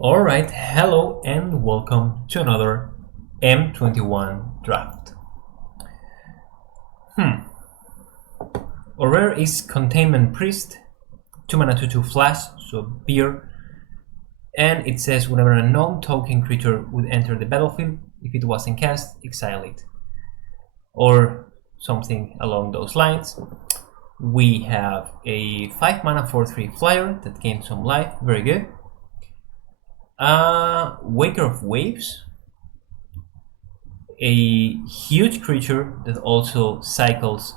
Alright, hello and welcome to another M21 draft. Our rare is Containment Priest, 2 mana 2/2 flash, so beer, and it says whenever a non-token creature would enter the battlefield, if it wasn't cast, exile it. Or something along those lines. We have a 5 mana 4/3 flyer that gains some life, very good. Waker of Waves, a huge creature that also cycles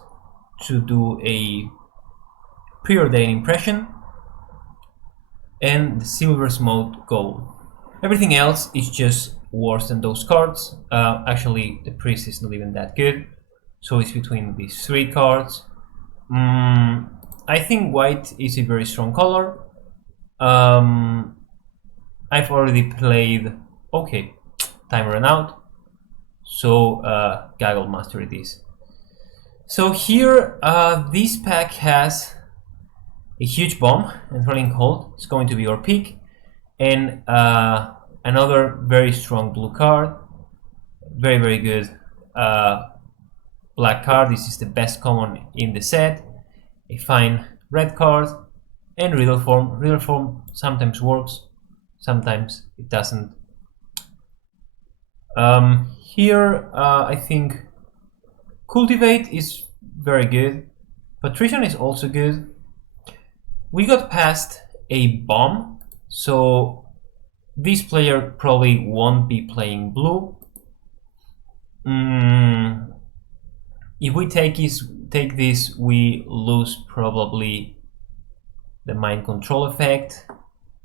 to do a preordained impression, and the Silver's Mode Goal. Everything else is just worse than those cards. Actually, the Priest is not even that good, so it's between these three cards. I think white is a very strong color. I've already played. Okay, time ran out, so Gaggle Master it is. So here, this pack has a huge bomb, Enthralling Hold. It's going to be our pick, and another very strong blue card, very good black card. This is the best common in the set. A fine red card, and Riddle Form. Riddle Form sometimes works, sometimes it doesn't. Here, I think Cultivate is very good. Patrician is also good. We got past a bomb, so this player probably won't be playing blue. If we take this, we lose probably the mind control effect,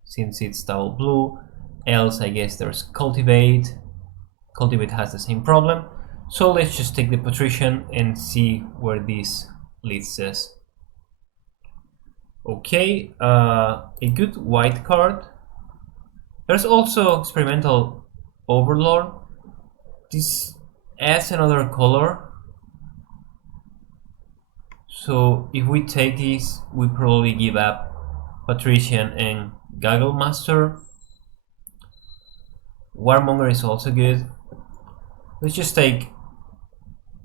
since it's double blue. Else, I guess there's Cultivate. Cultivate has the same problem. So let's just take the Patrician and see where this leads us. Okay, a good white card. There's also Experimental Overlord. This adds another color. So if we take this, we probably give up Patrician and Gaggle Master. Warmonger is also good. Let's just take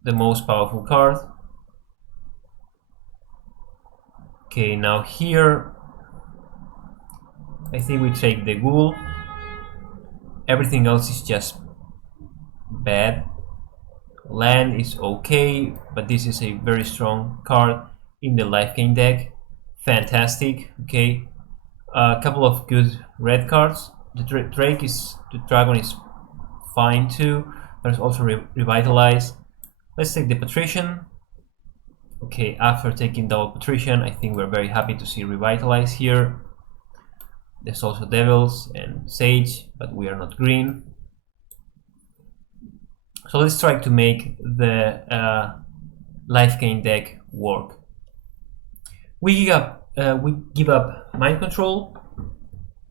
the most powerful card. Okay, now here I think we take the Ghoul. Everything else is just bad. Land is okay, but this is a very strong card in the life gain deck. Fantastic. Okay, a couple of good red cards. The dragon is fine too. There's also Revitalize. Let's take the Patrician. Okay, after taking double Patrician, I think we're very happy to see Revitalize here. There's also Devils and Sage, but we are not green. So let's try to make the life gain deck work. We give up Mind Control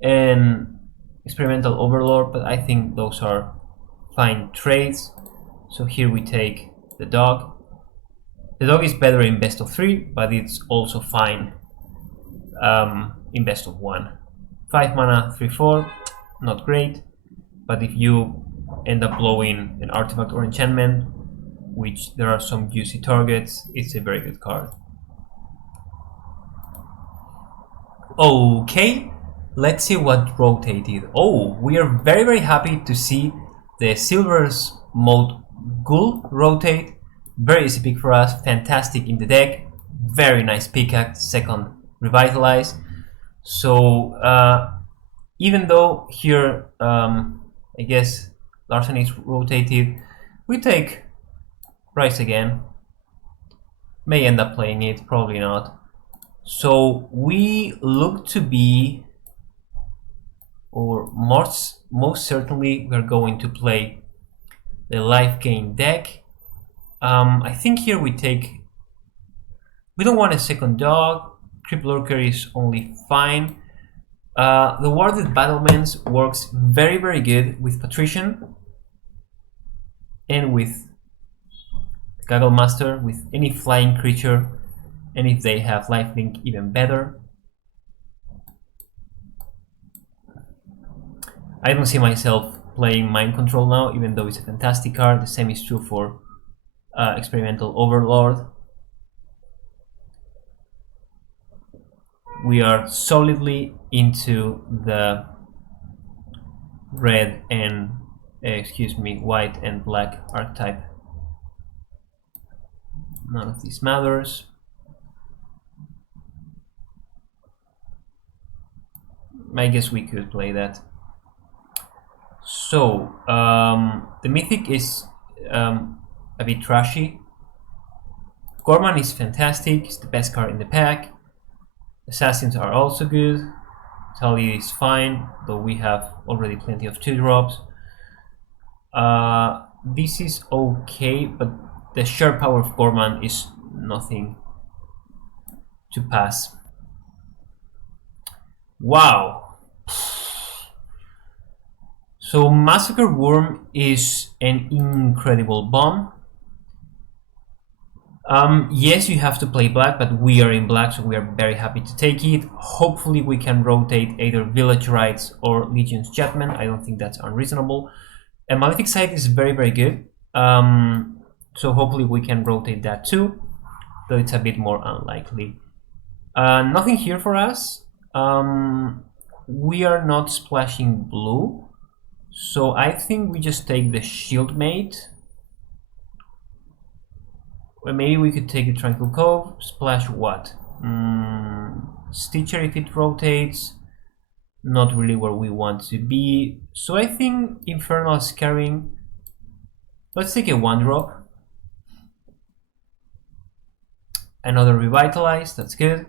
and Experimental Overlord, but I think those are fine trades. So here we take the dog. The dog is better in best of 3, but it's also fine in best of 1. 5 mana 3/4, not great, but if you end up blowing an artifact or enchantment, which there are some juicy targets, it's a very good card. Okay, let's see what rotated. Oh, we are very happy to see the Silver's Mode Ghoul rotate. Very easy pick for us, fantastic in the deck, very nice pickaxe, second Revitalize. So even though here I guess Larsen is rotated, we take Rise Again. May end up playing it, probably not. So we look to be, or most certainly we're going to play the life gain deck. I think here we don't want a second dog. Crypt Lurker is only fine. The Warded Battlements works very good with Patrician and with Gaggle Master, with any flying creature, and if they have lifelink, even better. I don't see myself playing Mind Control now, even though it's a fantastic card. The same is true for Experimental Overlord. We are solidly into the red and white and black archetype. None of this matters. I guess we could play that. So the mythic is a bit trashy. Gorman is fantastic, it's the best card in the pack. Assassins are also good. Tali is fine, though we have already plenty of 2-drops. This is okay, but the sheer power of Gorman is nothing to pass. Wow. So Massacre Worm is an incredible bomb. Yes, you have to play black, but we are in black, so we are very happy to take it. Hopefully we can rotate either Village Rites or Legion's Jetman. I don't think that's unreasonable. And Malefic Sight is very, very good. So hopefully we can rotate that too, though it's a bit more unlikely. Nothing here for us. We are not splashing blue, so I think we just take the Shield Mate. Or maybe we could take the Tranquil Cove, splash what? Stitcher if it rotates. Not really where we want to be. So I think Infernal Scarring. Let's take a 1-drop. Another Revitalize, that's good.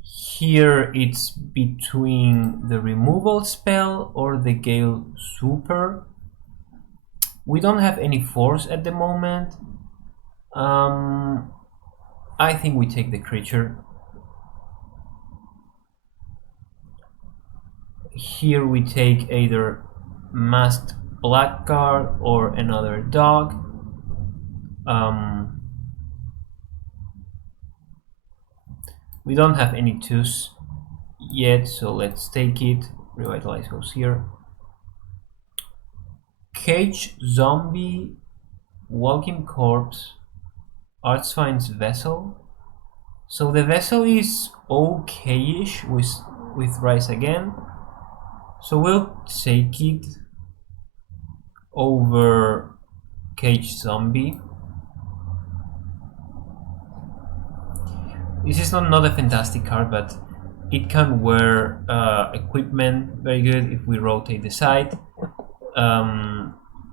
Here it's between the removal spell or the Gale Super. We don't have any force at the moment. I think we take the creature. Here we take either Masked Blackguard or another dog. We don't have any 2s yet, so let's take it. Revitalize goes here. Cage Zombie, Walking Corpse, Archfiend's Vessel. So the Vessel is okay-ish with Rise Again. So we'll take it over Cage Zombie. This is not a fantastic card, but it can wear equipment very good if we rotate the side.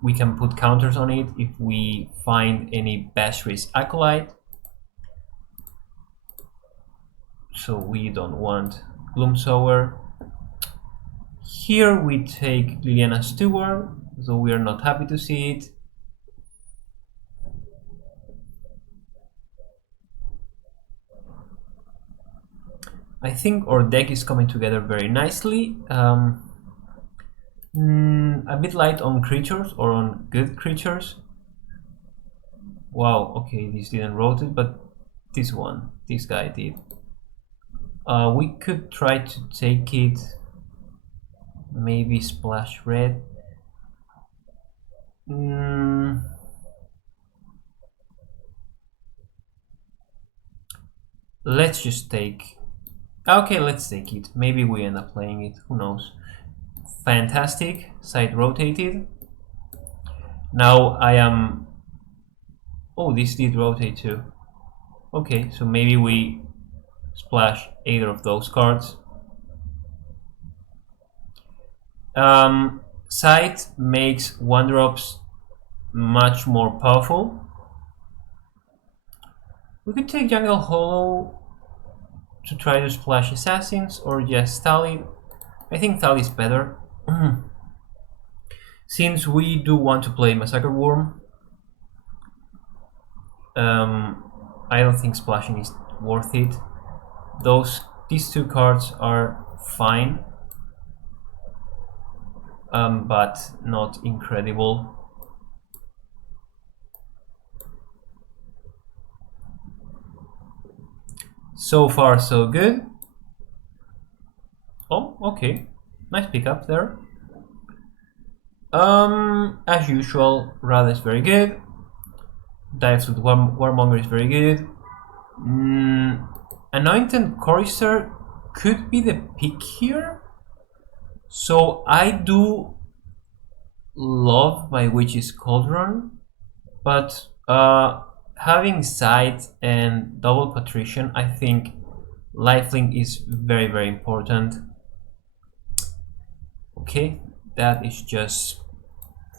We can put counters on it if we find any Bashri's Acolyte. So we don't want Gloomsower. Here we take Liliana Stewart, though we are not happy to see it. I think our deck is coming together very nicely. A bit light on creatures or on good creatures. Wow, okay, this didn't rotate, but this guy did. We could try to take it, maybe splash red. Let's just take. Okay, let's take it. Maybe we end up playing it. Who knows? Fantastic. Side rotated. Now I am. Oh, this did rotate too. Okay, so maybe we splash either of those cards. Side makes 1-drops much more powerful. We could take Jungle Hollow to try to splash Assassins, or just Tali. I think Tali is better. Since we do want to play Massacre Worm, I don't think splashing is worth it. These 2 cards are fine, but not incredible. So far so good. Oh, okay, Nice pickup there. As usual, Rada is very good. Dives with Warmonger is very good. Anointed Chorister could be the pick here. So I do love my Witch's Cauldron, but having Sight and double Patrician, I think Lifelink is very, very important. Okay, that is just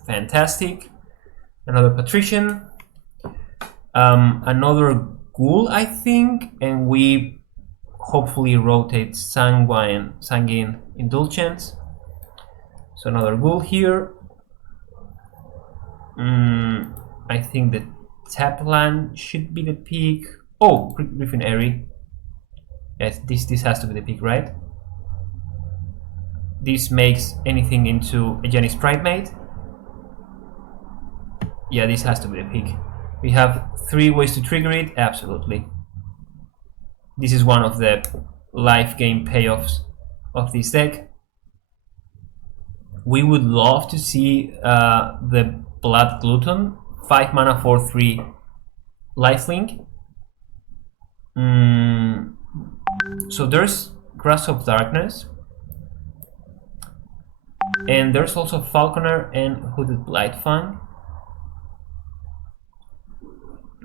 fantastic. Another Patrician, another Ghoul, I think, and we hopefully rotate Sanguine Indulgence. So another Ghoul here. I think the tap land should be the peak. Oh, Griffin Airy. Yes, this has to be the peak, right? This makes anything into a Janis Pridemate. Yeah, this has to be the peak. We have 3 ways to trigger it, absolutely. This is one of the life game payoffs of this deck. We would love to see the Blood Glutton, 5 mana for 3 lifelink. So there's Grasp of Darkness, and there's also Falconer and Hooded Blightfang.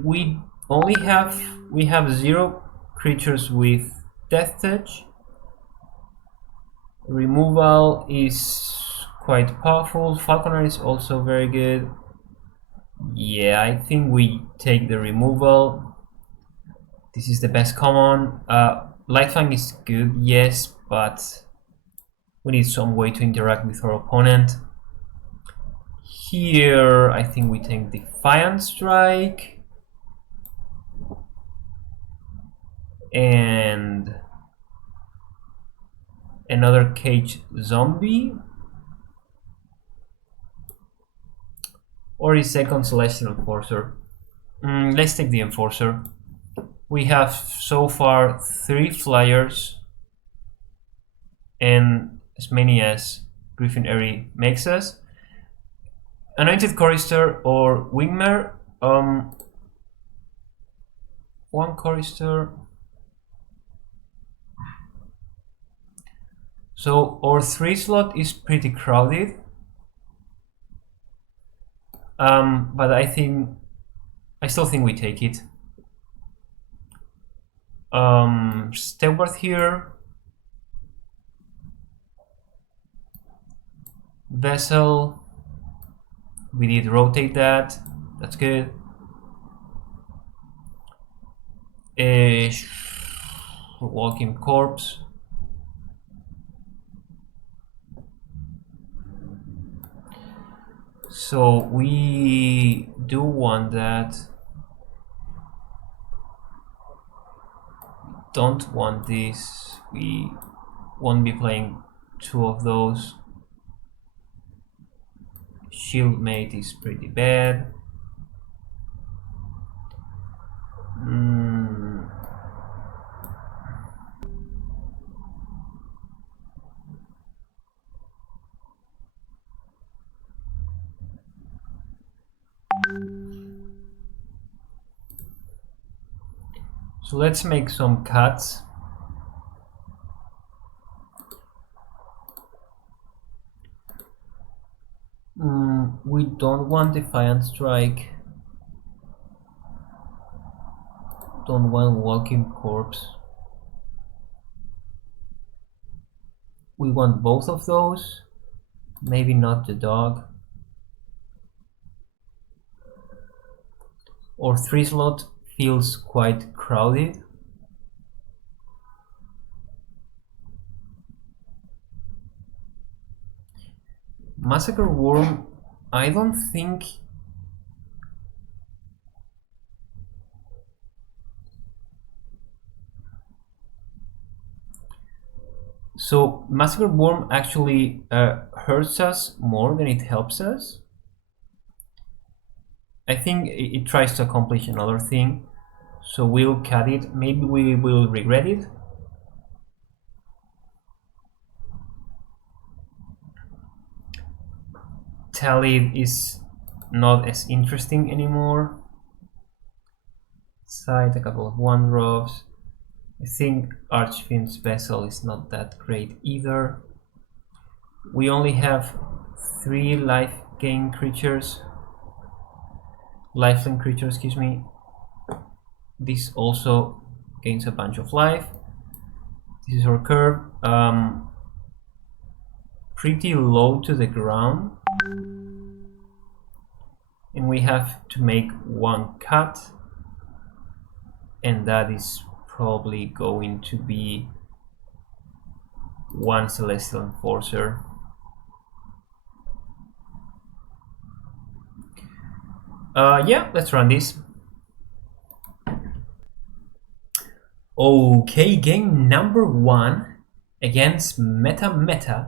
We have 0 creatures with Death Touch. Removal is quite powerful. Falconer is also very good. Yeah, I think we take the removal. This is the best common. Lightfang is good, yes, but we need some way to interact with our opponent. Here, I think we take Defiant Strike. And another Cage Zombie. Or is second Celestial Enforcer? Let's take the Enforcer. We have so far 3 flyers and as many as Griffin Airy makes us. Anointed Chorister or Wingmare. One Chorister. So our 3 slot is pretty crowded. But I still think we take it. Stepworth here. Vessel. We did rotate that. That's good. Walking Corpse. So we do want that. Don't want this. We won't be playing 2 of those. Shieldmate is pretty bad. So let's make some cuts. We don't want Defiant Strike. Don't want Walking Corpse. We want both of those. Maybe not the dog. Or 3 slot feels quite crowded. Massacre Worm, I don't think so. Massacre Worm actually hurts us more than it helps us. I think it tries to accomplish another thing, so we'll cut it. Maybe we will regret it. Talid is not as interesting anymore. Side, a couple of 1-drops. I think Archfiend's Vessel is not that great either. We only have 3 life gain creatures. Lifelink creatures, excuse me. This also gains a bunch of life. This is our curve. Pretty low to the ground. And we have to make 1 cut. And that is probably going to be 1 Celestial Enforcer. Yeah, let's run this. Okay, game number 1 against Meta,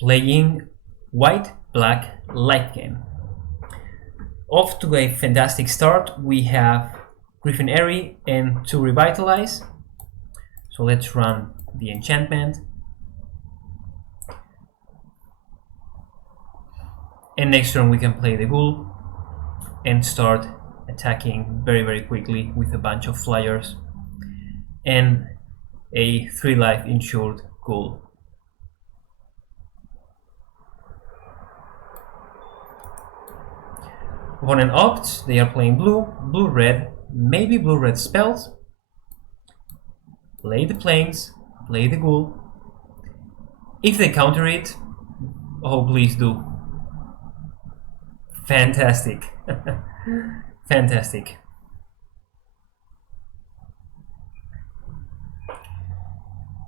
playing white-black light game. Off to a fantastic start. We have Griffin Airy and 2 Revitalize. So let's run the enchantment. And next turn we can play the Ghoul and start attacking very quickly with a bunch of flyers and a 3-life insured Ghoul. Opponent opts, they are playing blue, blue-red, maybe blue-red spells. Play the Plains, play the Ghoul. If they counter it, oh please do. Fantastic. Fantastic.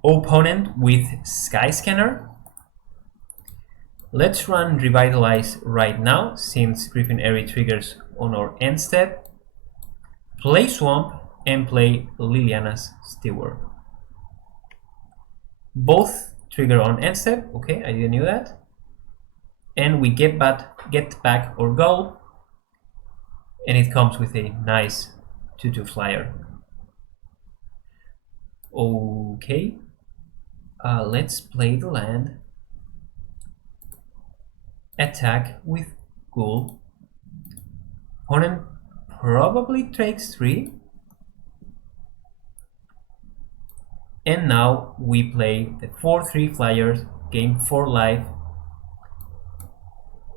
Opponent with Skyscanner. Let's run Revitalize right now, since Griffin Airy triggers on our end step. Play Swamp and play Liliana's Steward. Both trigger on end step. Okay, I didn't know that. And we get back our Gull, and it comes with a nice 2/2 flyer. Okay, let's play the land. Attack with Ghoul. Opponent probably takes 3. And now we play the 4/3 flyers, gain 4 life,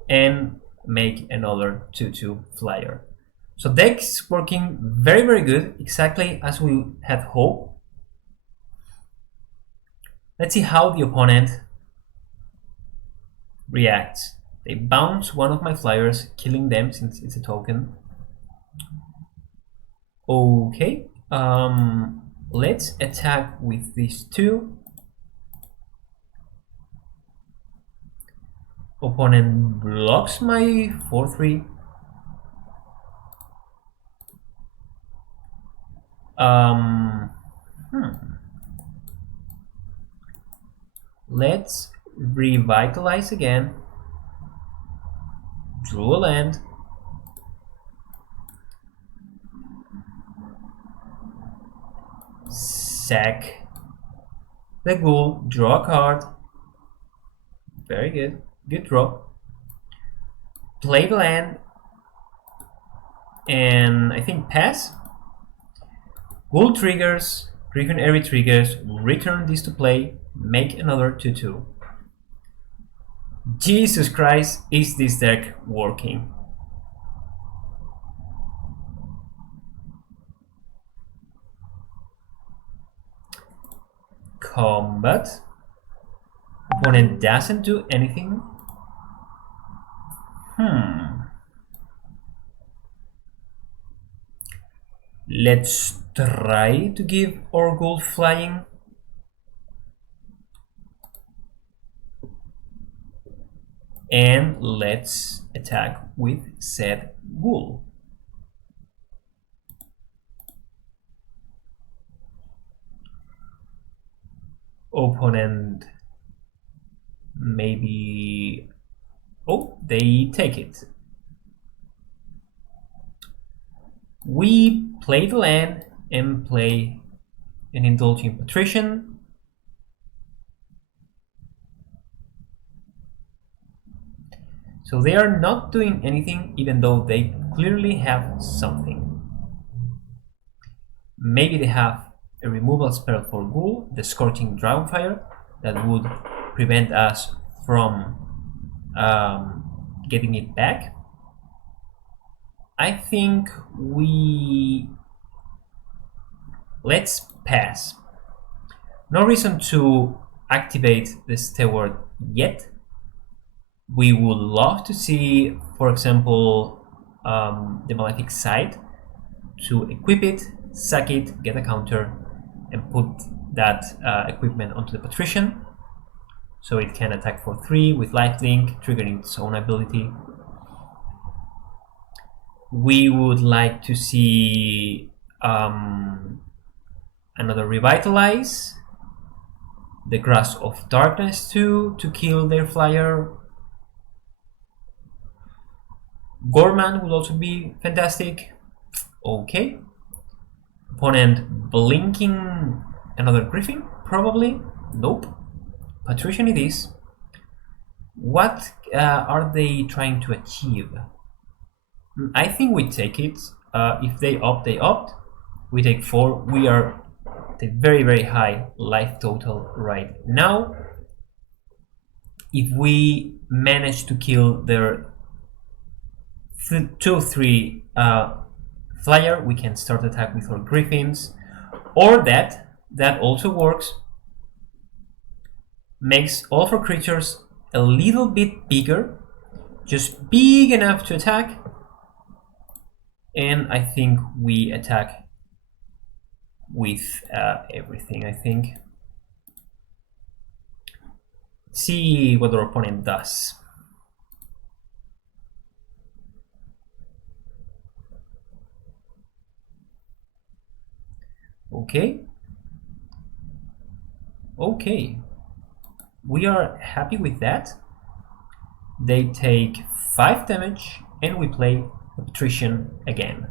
and make another 2/2 flyer. So deck's working very good, exactly as we had hoped. Let's see how the opponent reacts. They bounce one of my flyers, killing them since it's a token. Okay, let's attack with these 2. Opponent blocks my 4/3. Let's Revitalize again. Draw a land. Sack the Ghoul, draw a card. Very good. Good draw. Play the land. And I think pass. Ghoul triggers, Griffin Airy triggers, return this to play, make another 2/2. Jesus Christ, is this deck working? Combat. Opponent doesn't do anything. Let's try to give our Ghoul flying. And let's attack with said Ghoul. Opponent maybe... Oh, they take it. We play the land and play an Indulging Patrician. So they are not doing anything, even though they clearly have something. Maybe they have a removal spell for Ghoul, the Scorching Dragonfire, that would prevent us from getting it back. I think let's pass. No reason to activate the Steward yet. We would love to see, for example, the Malefic Side, to equip it, sack it, get a counter, and put that equipment onto the Patrician, so it can attack for 3 with lifelink, triggering its own ability. We would like to see another Revitalize, the Grasp of Darkness too, to kill their flyer. Gorman would also be fantastic. Okay. Opponent blinking another Griffin? Probably. Nope. Patrician it is. What are they trying to achieve? I think we take it. If they opt, they opt. We take 4. We are at a very, very high life total right now. If we manage to kill their 2-3 flyer, we can start attack with our Griffins, or that also works. Makes all of our creatures a little bit bigger, just big enough to attack, and I think we attack with everything. I think. See what our opponent does. Okay. Okay. We are happy with that. They take 5 damage and we play Patrician again.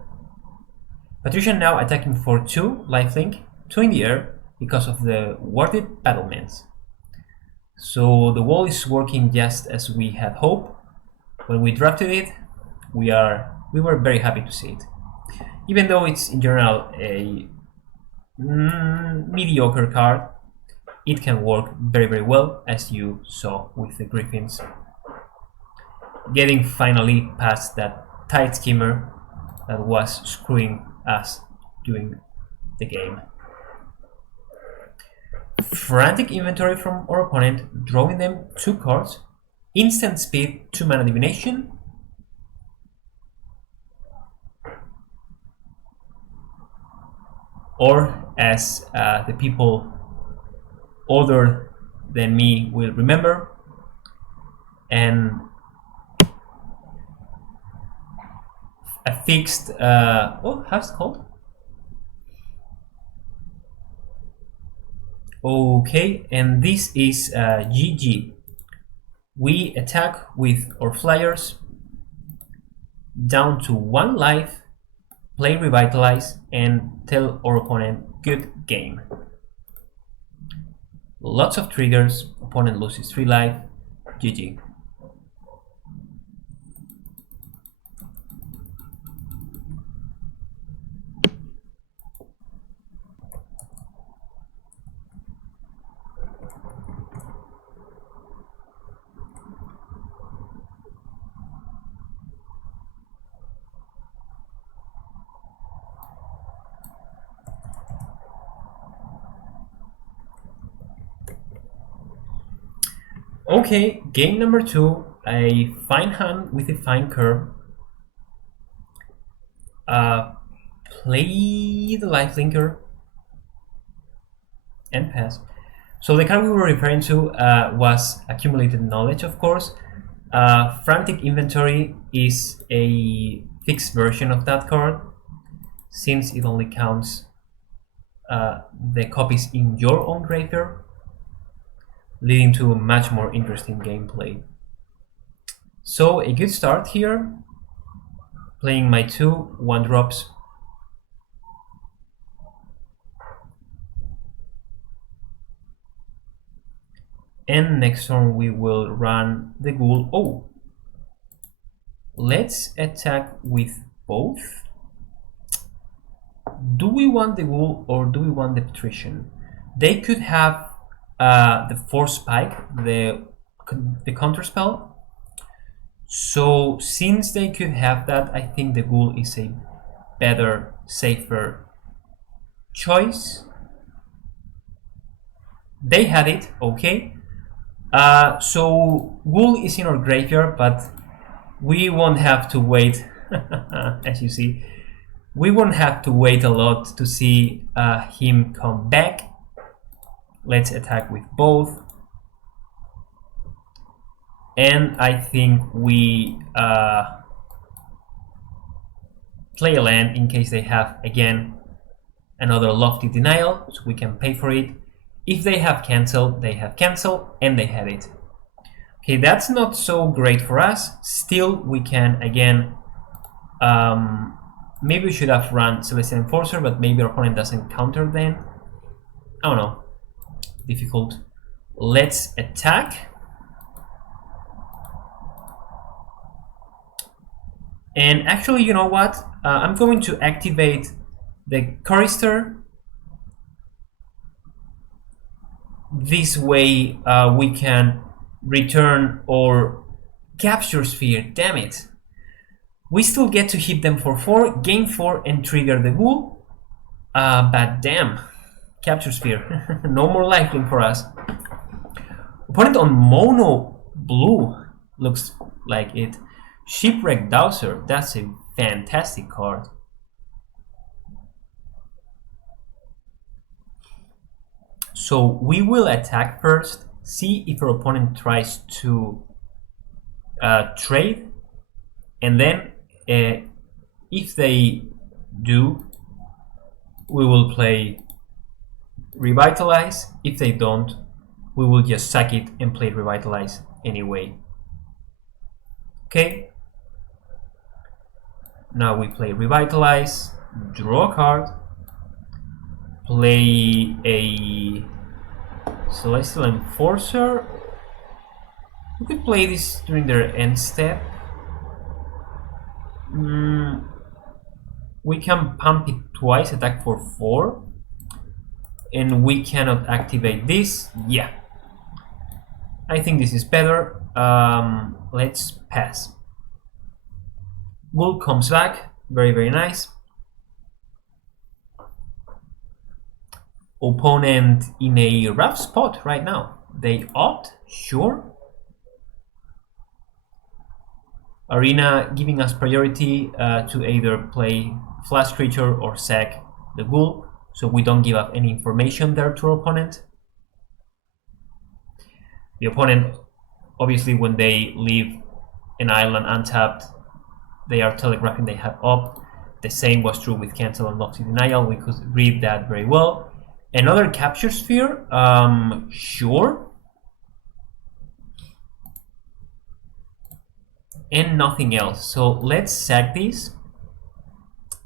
Patrician now attacking for 2 lifelink, 2 in the air because of the warded battlements. So the wall is working just as we had hoped. When we drafted it, we were very happy to see it. Even though it's in general a mediocre card, it can work very, very well, as you saw with the Griffins. Getting finally past that Tide Skimmer that was screwing us during the game. Frantic Inventory from our opponent, drawing them 2 cards. Instant Speed, 2 mana Divination. Or, as the people older than me will remember, and a fixed, how's it called? Okay, and this is GG. We attack with our flyers down to 1 life, play Revitalize, and tell our opponent good game. Lots of triggers, opponent loses 3 life, GG. Okay, game number 2, a fine hand with a fine curve. Play the lifelinker and pass. So the card we were referring to was Accumulated Knowledge, of course. Frantic Inventory is a fixed version of that card, since it only counts the copies in your own graveyard, leading to a much more interesting gameplay. So a good start here, playing my 2 1-drops. And next turn we will run the Ghoul. Oh! let's attack with both. Do we want the ghoul or do we want the patrician? They could have the force spike, the counter spell. So since they could have that, I think the ghoul is a better, safer choice. They had it, okay. So ghoul is in our graveyard, but we won't have to wait. As you see, we won't have to wait a lot to see him come back. Let's attack with both. And I think we play a land in case they have, again, another lofty denial, so we can pay for it. If they have cancel, they have cancel, and they had it. Okay, that's not so great for us. Still, we can, again, maybe we should have run Celestial Enforcer, but maybe our opponent doesn't counter then. I don't know. Difficult. Let's attack. And actually, you know what? I'm going to activate the Chorister. This way we can return or capture sphere. Damn it. We still get to hit them for 4, gain 4 and trigger the ghoul. But damn. Capture sphere. No more lifelink for us. Opponent on mono blue looks like it. Shipwreck Dowser. That's a fantastic card. So we will attack first, see if our opponent tries to trade, and then if they do, we will play Revitalize. If they don't, we will just sack it and play Revitalize anyway. Okay. Now we play Revitalize, draw a card, play a Celestial Enforcer. We could play this during their end step. We can pump it twice, attack for 4. And we cannot activate this. Yeah. I think this is better. Let's pass. Ghoul comes back. Very, very nice. Opponent in a rough spot right now. They opt, sure. Arena giving us priority to either play flash creature or sack the ghoul, so we don't give up any information there to our opponent. The opponent, obviously, when they leave an island untapped, they are telegraphing they have opt. The same was true with cancel and lofty denial. We could read that very well. Another capture sphere, sure. And nothing else. So let's sack this,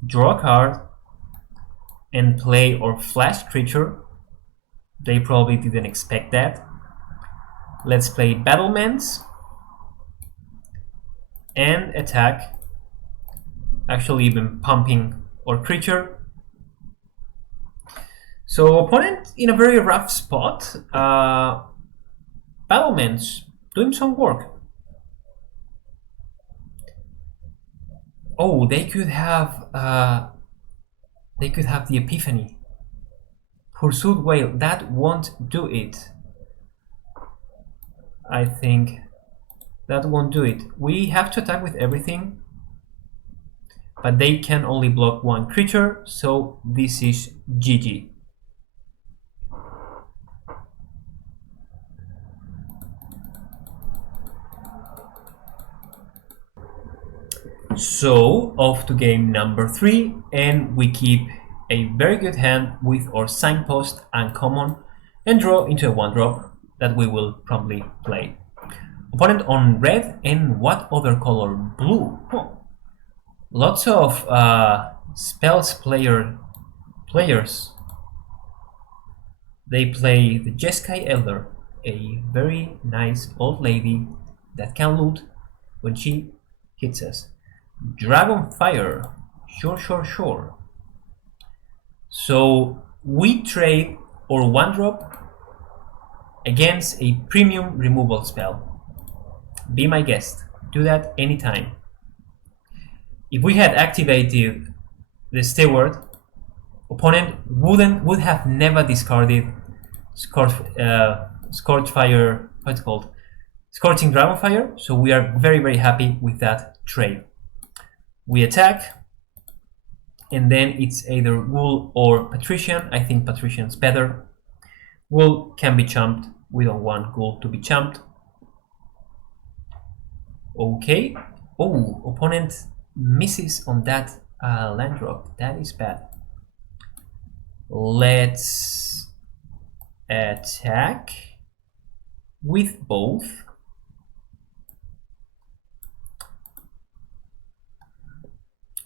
draw a card, and play our flash creature. They probably didn't expect that. Let's play Battlements and attack. Actually, even pumping our creature. So opponent in a very rough spot. Battlements doing some work. Oh, they could have the Epiphany. Pursued Whale, that won't do it. I think that won't do it. We have to attack with everything, but they can only block one creature, so this is GG. So off to game number 3, and we keep a very good hand with our Signpost uncommon and draw into a 1-drop that we will promptly play. Opponent on red, and what other color? Blue. Oh. Lots of spells players. They play the Jeskai Elder, a very nice old lady that can loot when she hits us. Dragon Fire. Sure, sure, sure. So we trade our 1-drop against a premium removal spell. Be my guest. Do that anytime. If we had activated the Steward, opponent would have never discarded Scorch Fire. What's it called? Scorching Dragon Fire. So we are very, very happy with that trade. We attack, and then it's either Ghoul or Patrician. I think Patrician's better. Ghoul can be chumped. We don't want Ghoul to be chumped. Okay. Oh, opponent misses on that land drop. That is bad. Let's attack with both.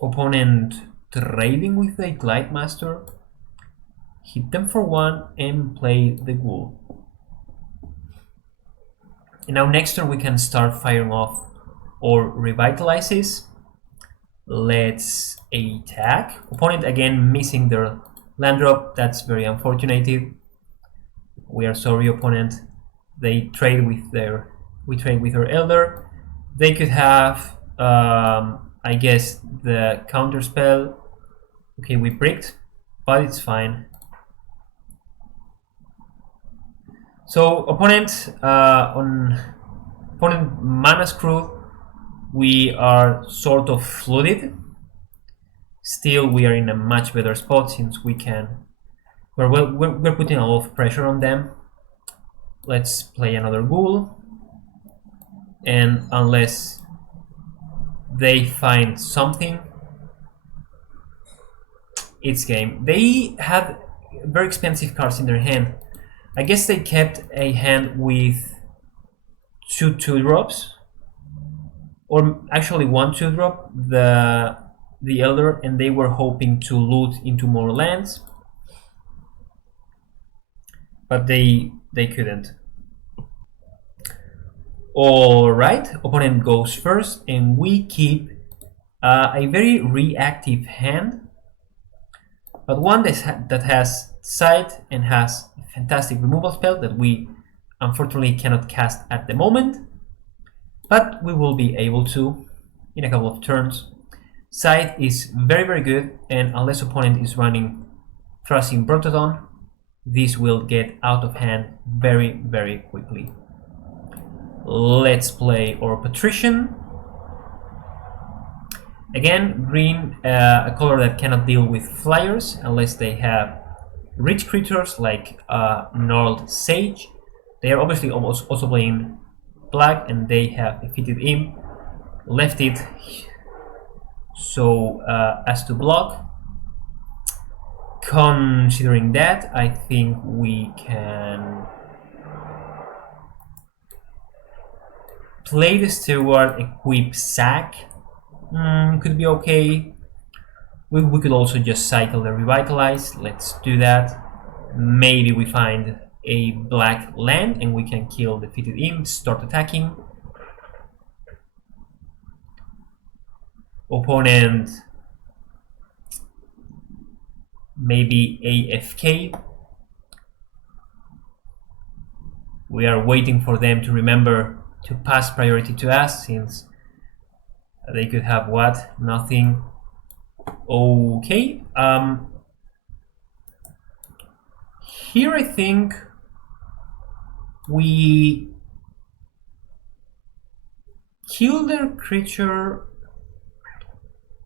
Opponent trading with a Glide Master. Hit them for 1 and play the Ghoul. And now next turn we can start firing off or Revitalizes. Let's attack. Opponent again missing their land drop. That's very unfortunate. We are sorry, opponent. They trade with we trade with our Elder. They could have I guess the counter spell. Okay, we bricked, but it's fine. So opponent opponent mana screwed. We are sort of flooded. Still, we are in a much better spot since we can. We're putting a lot of pressure on them. Let's play another Ghoul, and unless they find something, it's game. They have very expensive cards in their hand. I guess they kept a hand with 2 2-drops, or actually 1 2-drop, the Elder, and they were hoping to loot into more lands, but they couldn't. Alright, opponent goes first, and we keep a very reactive hand, but one that has sight and has a fantastic removal spell that we unfortunately cannot cast at the moment, but we will be able to in a couple of turns. Sight is very, very good, and unless opponent is running Thrusting Protodon, this will get out of hand very, very quickly. Let's play our Patrician. Again, green, a color that cannot deal with flyers unless they have rich creatures like Gnarled Sage. They are obviously also playing black, and they have defeated him, left it so as to block. Considering that, I think we can play the Steward, equip Sack. Could be okay. We could also just cycle the Revitalize. Let's do that. Maybe we find a black land and we can kill defeated imp, start attacking. Opponent maybe AFK. We are waiting for them to remember to pass priority to us, since they could have what? Nothing. Okay. Here I think we kill their creature.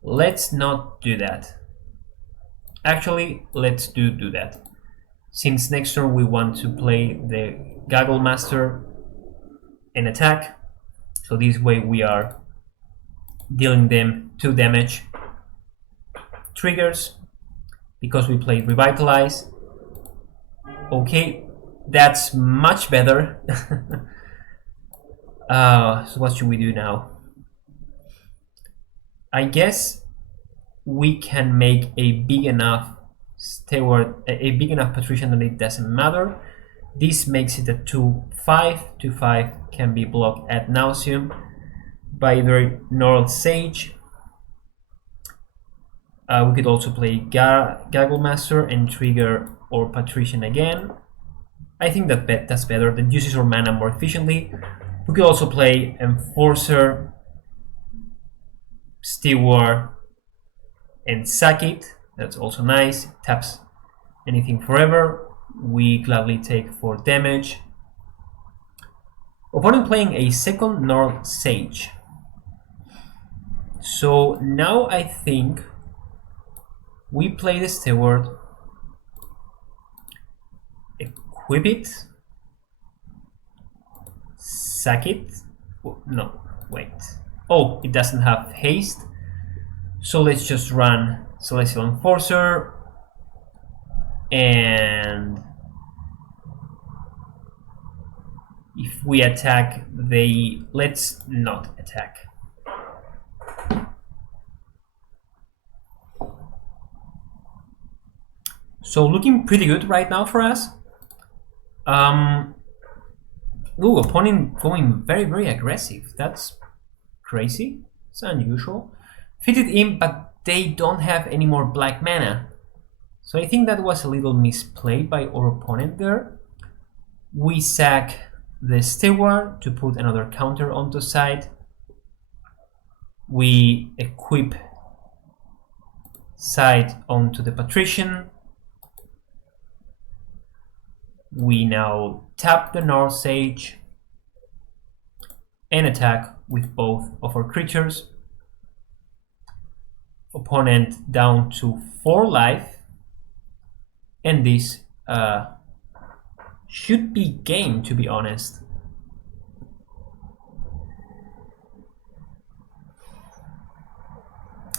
Let's not do that. Actually, let's do that. Since next turn we want to play the Gaggle Master and attack. So this way we are dealing them 2 damage. Triggers, because we played Revitalize. Okay, that's much better. So what should we do now? I guess we can make a big enough Steward, a big enough Patrician that it doesn't matter. This makes it a 2/5. 2/5 can be blocked ad nauseum, by their Gnarled Sage. We could also play Gaggle Master and trigger our Patrician again. I think that's better. That uses our mana more efficiently. We could also play Enforcer, Steward, and sack it. That's also nice. It taps anything forever. We gladly take 4 damage. Opponent playing a second Gnarled Sage. So now I think we play the Steward, equip it, sack it. Oh, no, wait. Oh, it doesn't have haste. So let's just run Celestial Enforcer and if we attack, let's not attack. So looking pretty good right now for us. Ooh, opponent going very, very aggressive. That's crazy. It's unusual. Fitted in, but they don't have any more black mana. So I think that was a little misplay by our opponent there. We sack the Steward to put another counter onto side. We equip side onto the Patrician. We now tap the Gnarled Sage and attack with both of our creatures. Opponent down to 4 life, and this should be game, to be honest.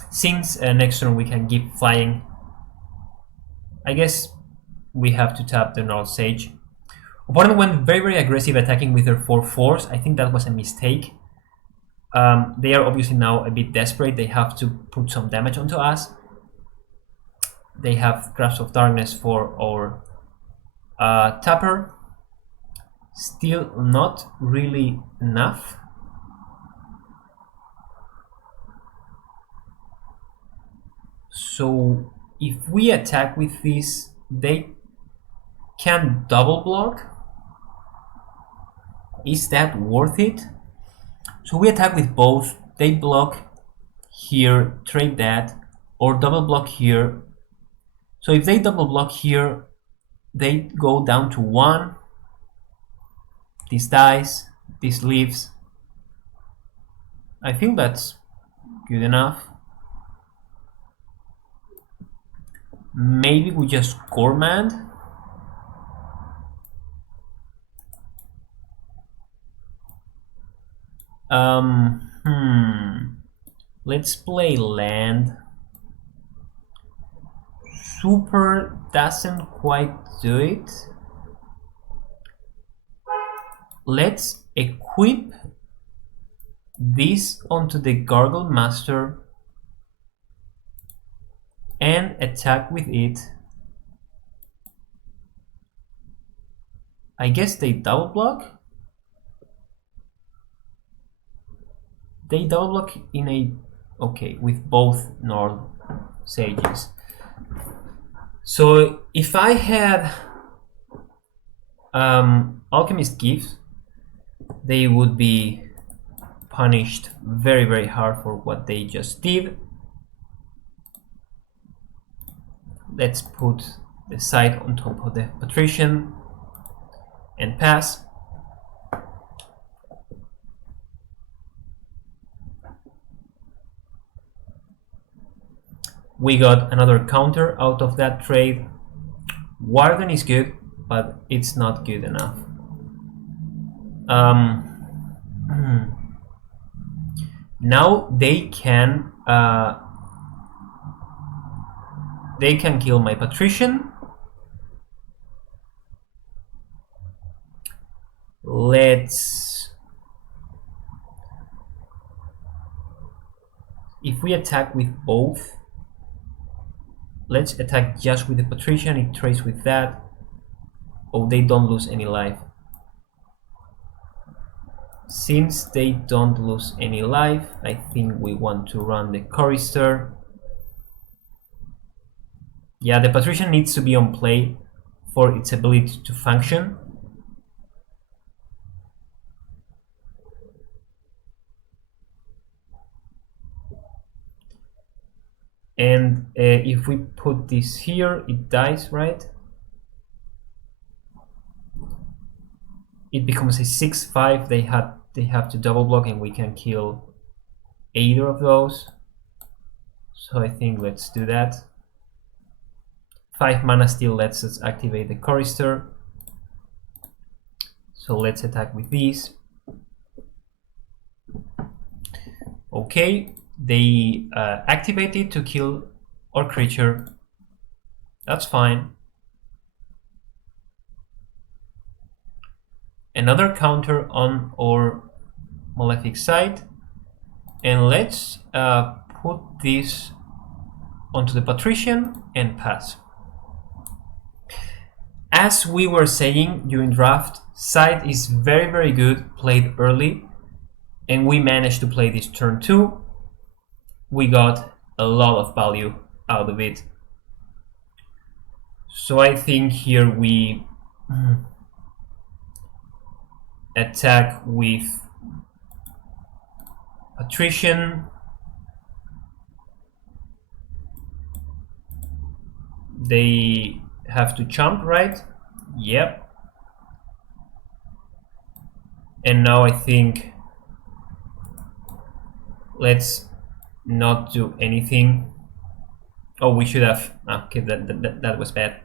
Since next turn we can keep flying, I guess we have to tap the Gnarled Sage. Opponent went very, very aggressive attacking with their 4/4s. I think that was a mistake. They are obviously now a bit desperate. They have to put some damage onto us. They have Grasp of Darkness for our tapper. Still not really enough. So if we attack with this, they can double block. Is that worth it? So we attack with both. They block here, trade that, or double block here. So if they double block here, they go down to 1. This dies, this leaves. I feel that's good enough. Maybe we just Gormand. Let's play land. Super doesn't quite do it. Let's equip this onto the Gargle Master and attack with it. I guess they double block. They double block in a... okay, with both Gnarled Sages. So if I had Alchemist Gifts, they would be punished very, very hard for what they just did. Let's put the side on top of the Patrician and pass. We got another counter out of that trade. Warden is good, but it's not good enough. Now they can kill my Patrician. If we attack with both, let's attack just with the Patrician. It trades with that. Oh, they don't lose any life. Since they don't lose any life, I think we want to run the chorister. Yeah, the patrician needs to be on play for its ability to function. And if we put this here, it dies, right? It becomes a 6/5. They have to double block, and we can kill either of those. So I think let's do that. 5 mana still lets us activate the chorister. So let's attack with these. Okay, they activate it to kill our creature. That's fine. Another counter on our Malefic side. And let's put this onto the Patrician and pass. As we were saying during draft, side is very, very good played early, and we managed to play this turn 2. We got a lot of value out of it. So I think here we attack with Patrician. They have to jump, right? Yep. And now I think let's not do anything. Oh, we should have. Okay, that was bad.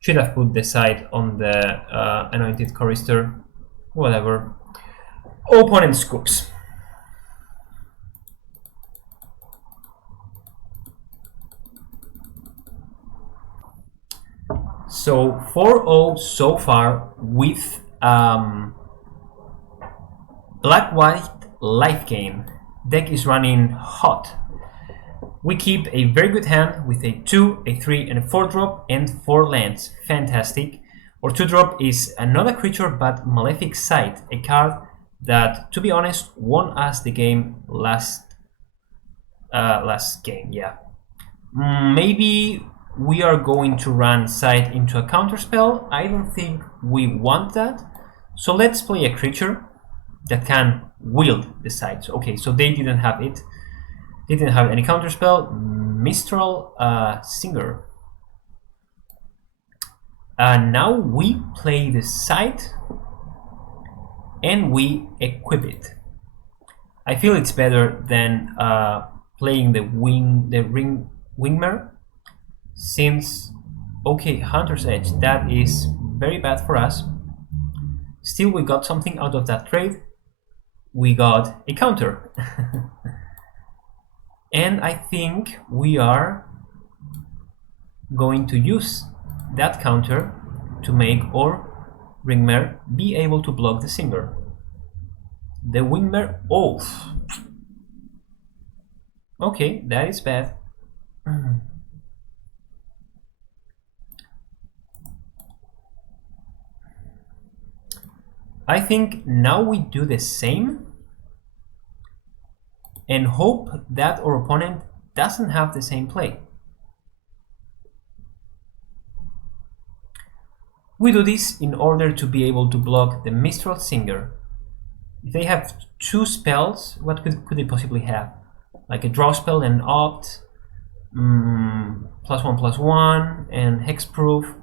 Should have put the side on the Anointed Chorister. Whatever. Opponent scoops. So 4-0 so far with black-white life gain. Deck is running hot. We keep a very good hand with a 2, a 3, and a 4 drop and 4 lands. Fantastic. Our 2 drop is another creature but Malefic Sight, a card that, to be honest, won us the game last game. Yeah. Maybe we are going to run Sight into a counterspell. I don't think we want that. So let's play a creature that can wield the Sight. Okay, so they didn't have it. They didn't have any counterspell. Mistral Singer. Now we play the Sight and we equip it. I feel it's better than playing the Wingmare, since, okay, Hunter's Edge, that is very bad for us. Still, we got something out of that trade. We got a counter. And I think we are going to use that counter to make our Ringmare be able to block the Singer. The Wingmare, oh, okay, that is bad. I think now we do the same and hope that our opponent doesn't have the same play. We do this in order to be able to block the Mistral Singer. If they have 2 spells, what could they possibly have? Like a draw spell and opt, +1/+1, and hexproof.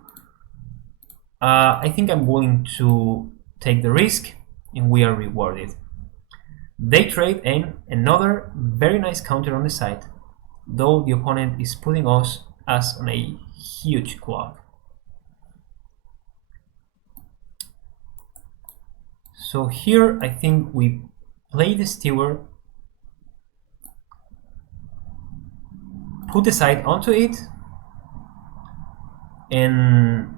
I think I'm willing to take the risk, and we are rewarded. They trade in another very nice counter on the side, though the opponent is putting us on a huge clock. So here I think we play the Steward, put the side onto it, and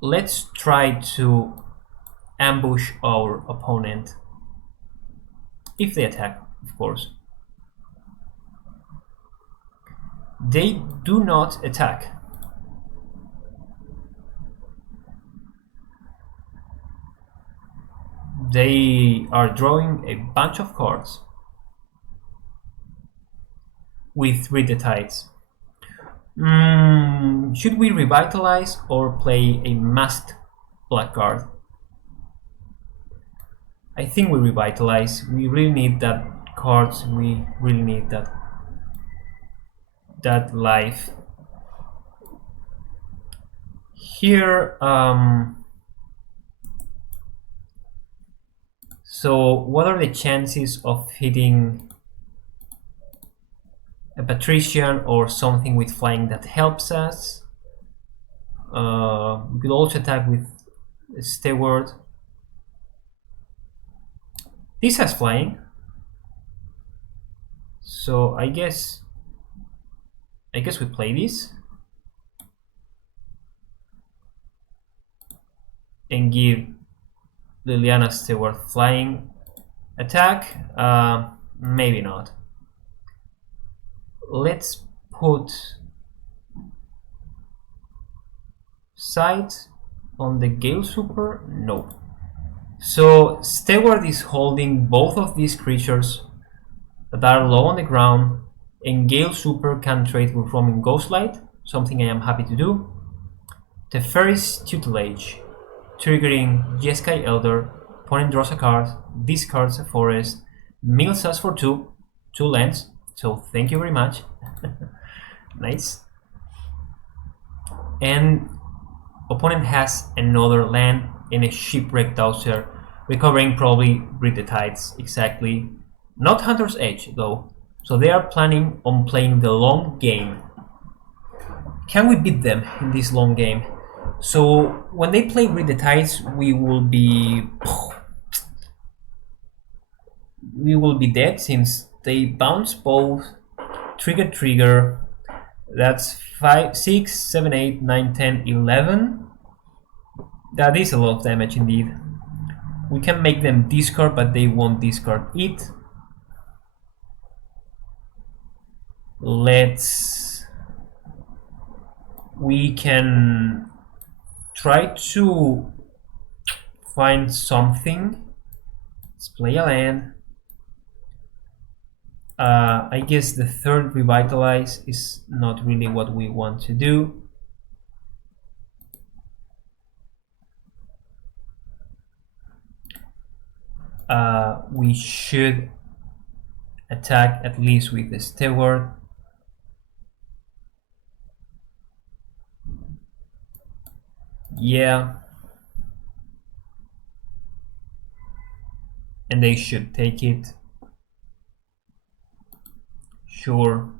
let's try to ambush our opponent, if they attack, of course. They do not attack. They are drawing a bunch of cards with Read the Tides. Should we revitalize or play a masked black card? I think we revitalize. We really need that cards. We really need that life. Here, so what are the chances of hitting a patrician or something with flying that helps us? We could also attack with a steward. This has flying, so I guess we play this and give Liliana's steward flying attack. Maybe not. Let's put sight on the Gale Super. No. So Steward is holding both of these creatures that are low on the ground, and Gale Super can trade with roaming Ghostlight, something I am happy to do. Teferi's Tutelage, triggering Jeskai Elder, opponent draws a card, discards a forest, mills us for 2 lands, so thank you very much. Nice. And opponent has another land and a Shipwreck Dowser, recovering probably Read the Tides, exactly. Not Hunter's Edge though, so they are planning on playing the long game. Can we beat them in this long game? So when they play Read the Tides, we will be dead, since they bounce both, trigger. That's 5, 6, 7, 8, 9, 10, 11. That is a lot of damage indeed. We can make them discard, but they won't discard it. We can try to find something. Let's play a land. I guess the third Revitalize is not really what we want to do. We should attack at least with the Steward. Yeah. And they should take it. Sure.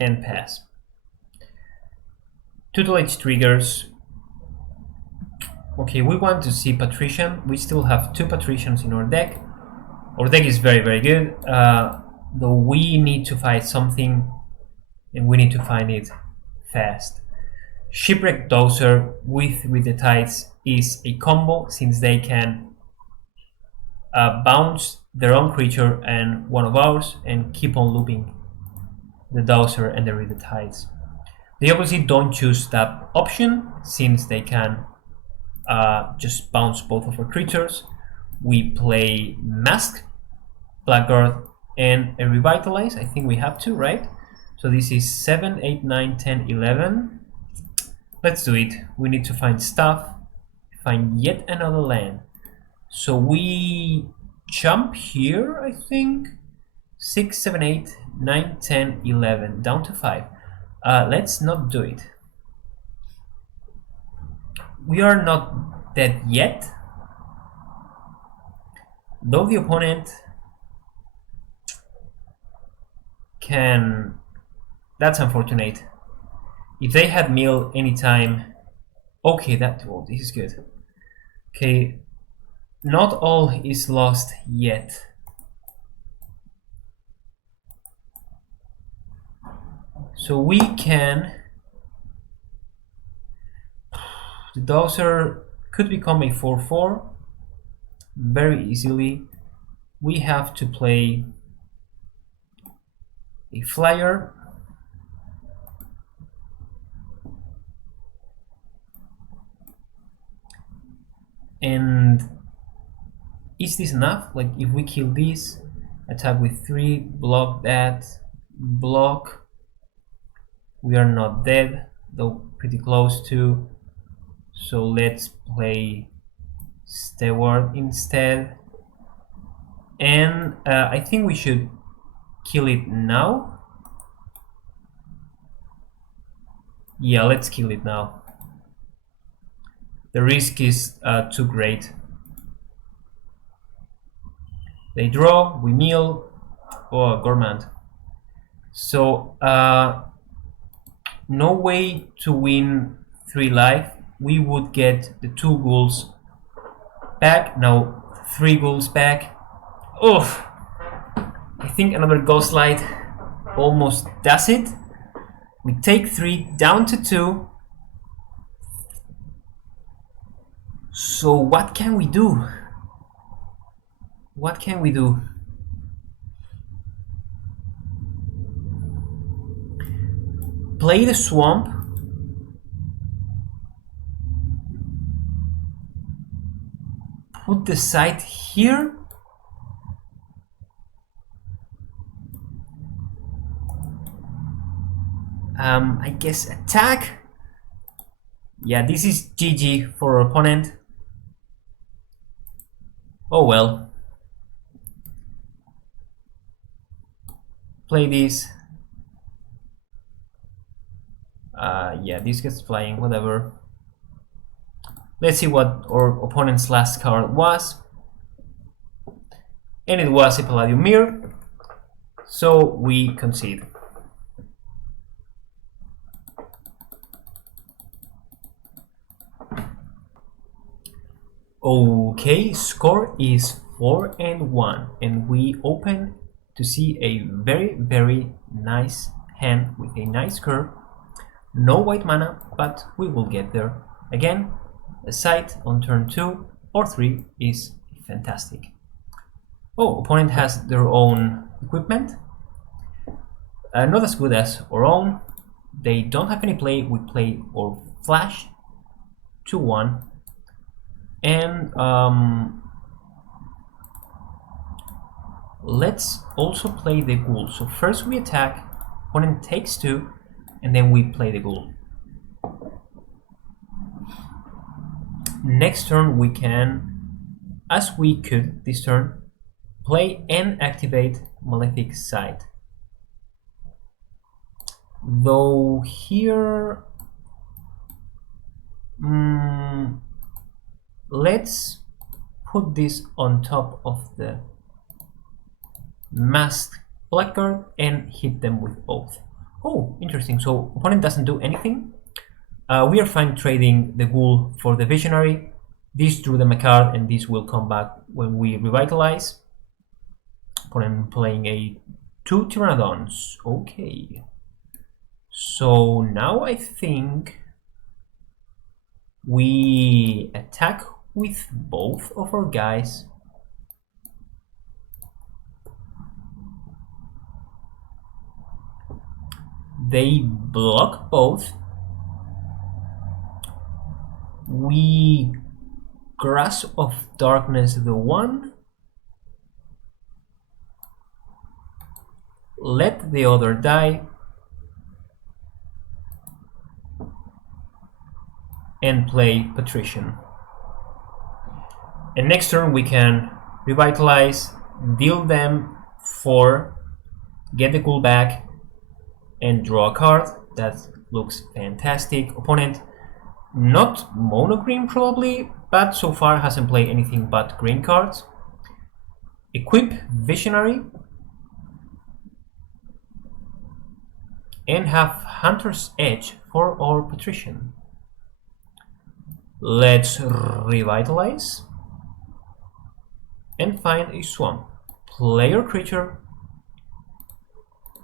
And pass. Tutelage triggers. Okay, we want to see Patrician. We still have 2 Patricians in our deck. Our deck is very, very good. Though we need to fight something, and we need to find it fast. Shipwreck Dowser with the Tides is a combo, since they can bounce their own creature and one of ours and keep on looping the Dowser and the Read the Tides. They obviously don't choose that option, since they can just bounce both of our creatures. We play Mask, Blackguard, and a Revitalize. I think we have to, right? So this is 7, 8, 9, 10, 11. Let's do it. We need to find stuff, find yet another land. So we jump here, I think. 6, 7, 8, 9, 10, 11, down to 5. Let's not do it. We are not dead yet, though the opponent can. That's unfortunate. If they had mill anytime. Okay, oh, this is good. Okay, not all is lost yet. So we can. The Dowser could become a 4/4 very easily. We have to play a flyer. And is this enough? Like if we kill this, attack with 3, block that, block. We are not dead, though pretty close to. So let's play Steward instead. And I think we should kill it now. Yeah, let's kill it now. The risk is too great. They draw, we mill. Oh, Gourmand. So, no way to win 3 life. We would get the 2 ghouls back. Now, 3 ghouls back. Oof! I think another Ghost Light almost does it. We take 3 down to 2. So what can we do? What can we do? Play the swamp. Put the site here. I guess attack. Yeah, this is GG for our opponent. Oh well. Play this. Yeah, this gets flying, whatever. Let's see what our opponent's last card was. And it was a Palladium Mirror. So we concede. Okay, score is 4-1, and we open to see a very nice hand with a nice curve. No white mana, but we will get there. Again, a site on turn 2 or 3 is fantastic. Oh, opponent has their own equipment. Not as good as our own. They don't have any play. We play our flash 2-1. And let's also play the ghoul. So first we attack, opponent takes 2, and then we play the ghoul. Next turn we can, as we could this turn, play and activate Malefic Sight. Though here, let's put this on top of the masked blackguard and hit them with Oath. Oh, interesting. So opponent doesn't do anything. We are fine trading the ghoul for the visionary. This drew them a card, and this will come back when we revitalize. Opponent playing a 2 Pteranodons. Okay. So now I think we attack with both of our guys. They block both. We Grasp of Darkness the one. Let the other die. And play Patrician. And next turn we can revitalize, deal them 4, get the ghoul back, and draw a card. That looks fantastic. Opponent not mono green probably, but so far hasn't played anything but green cards. Equip Visionary and have Hunter's Edge for our Patrician. Let's revitalize and find a swamp. Play your creature,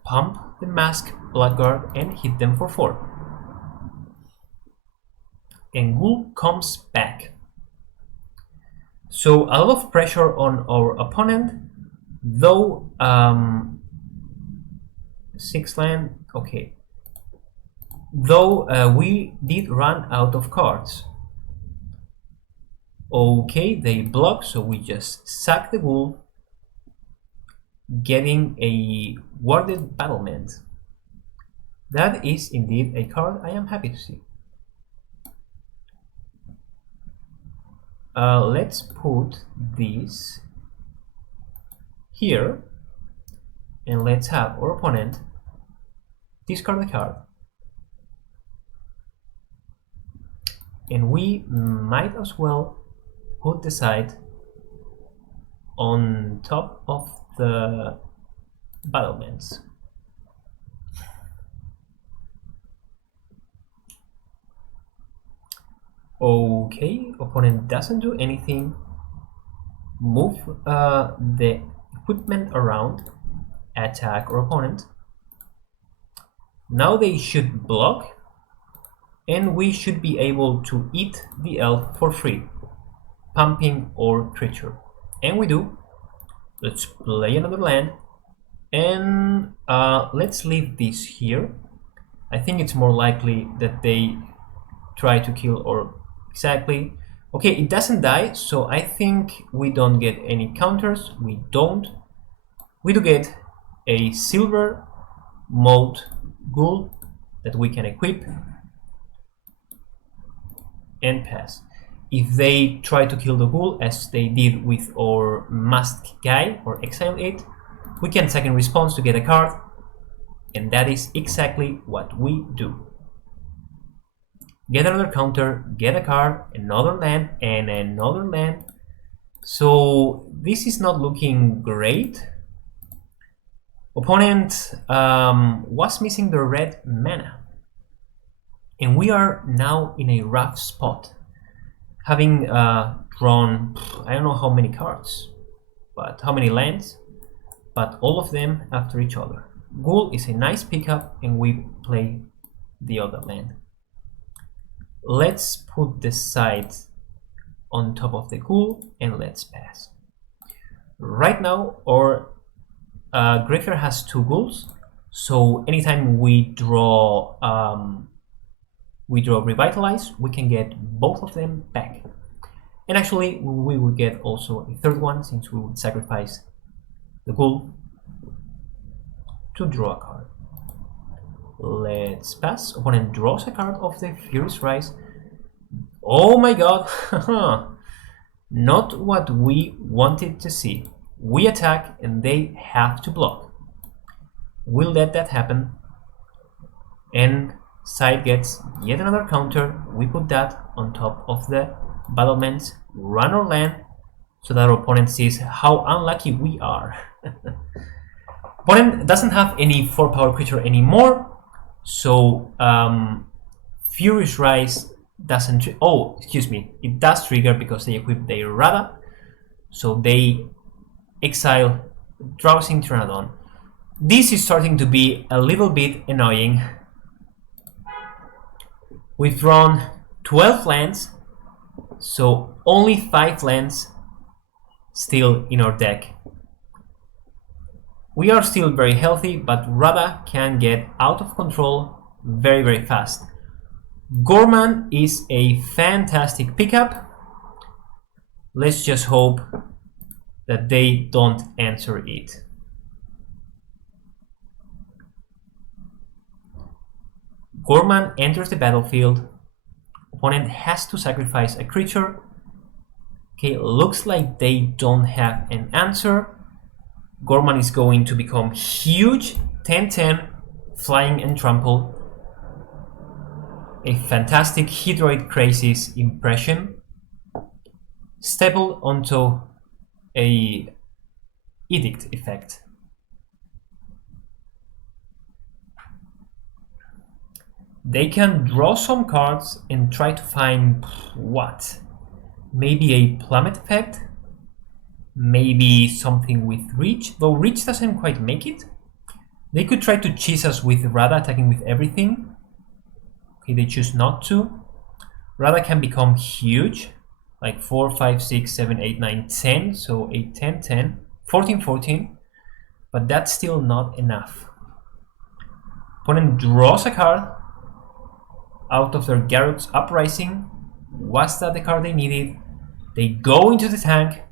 pump the mask blackguard and hit them for 4. And ghoul comes back. So a lot of pressure on our opponent, though 6 land, okay. Though we did run out of cards. Okay, they block, so we just sack the ghoul, getting a warded battlement. That is indeed a card I am happy to see. Let's put this here, and let's have our opponent discard the card. And we might as well put the side on top of the battlements. Okay, opponent doesn't do anything. Move the equipment around, attack our opponent. Now they should block, and we should be able to eat the elf for free, pumping our creature. And we do. Let's play another land, and let's leave this here. I think it's more likely that they try to kill or exactly. Okay, it doesn't die, so I think we don't get any counters. We don't. We do get a silver moat ghoul that we can equip and pass. If they try to kill the ghoul, as they did with our masked guy or exile it, we can sack in response to get a card, and that is exactly what we do. Get another counter, get a card, another land, and another land. So this is not looking great. Opponent was missing the red mana, and we are now in a rough spot, having drawn I don't know how many cards, but how many lands, but all of them after each other. Ghoul is a nice pickup, and we play the other land. Let's put the side on top of the ghoul, and let's pass. Right now our graveyard has 2 ghouls, so anytime we draw Revitalize, we can get both of them back. And actually we would get also a third one, since we would sacrifice the ghoul to draw a card. Let's pass. Opponent draws a card of the Furious Rise. Oh my god! Not what we wanted to see. We attack and they have to block. We'll let that happen. And side gets yet another counter. We put that on top of the battlements, run our land, so that our opponent sees how unlucky we are. Opponent doesn't have any 4-power creature anymore, so Furious Rise doesn't. Oh, excuse me, it does trigger because they equip their Rada, so they exile Drowsing Pteranodon. This is starting to be a little bit annoying. We've drawn 12 lands, so only 5 lands still in our deck. We are still very healthy, but Rada can get out of control very, very fast. Gorman is a fantastic pickup. Let's just hope that they don't answer it. Gorman enters the battlefield. Opponent has to sacrifice a creature. Okay, looks like they don't have an answer. Gorman is going to become huge. 10-10, flying and trample. A fantastic Hydroid Crisis impression. Staple onto a Edict effect. They can draw some cards and try to find what? Maybe a Plummet effect? Maybe something with Reach, though Reach doesn't quite make it. They could try to cheese us with Rada attacking with everything. Okay, they choose not to. Rada can become huge, like 4, 5, 6, 7, 8, 9, 10. So 8, 10, 10, 14, 14. But that's still not enough. Opponent draws a card out of their Garruk's Uprising. Was that the card they needed? They go into the tank.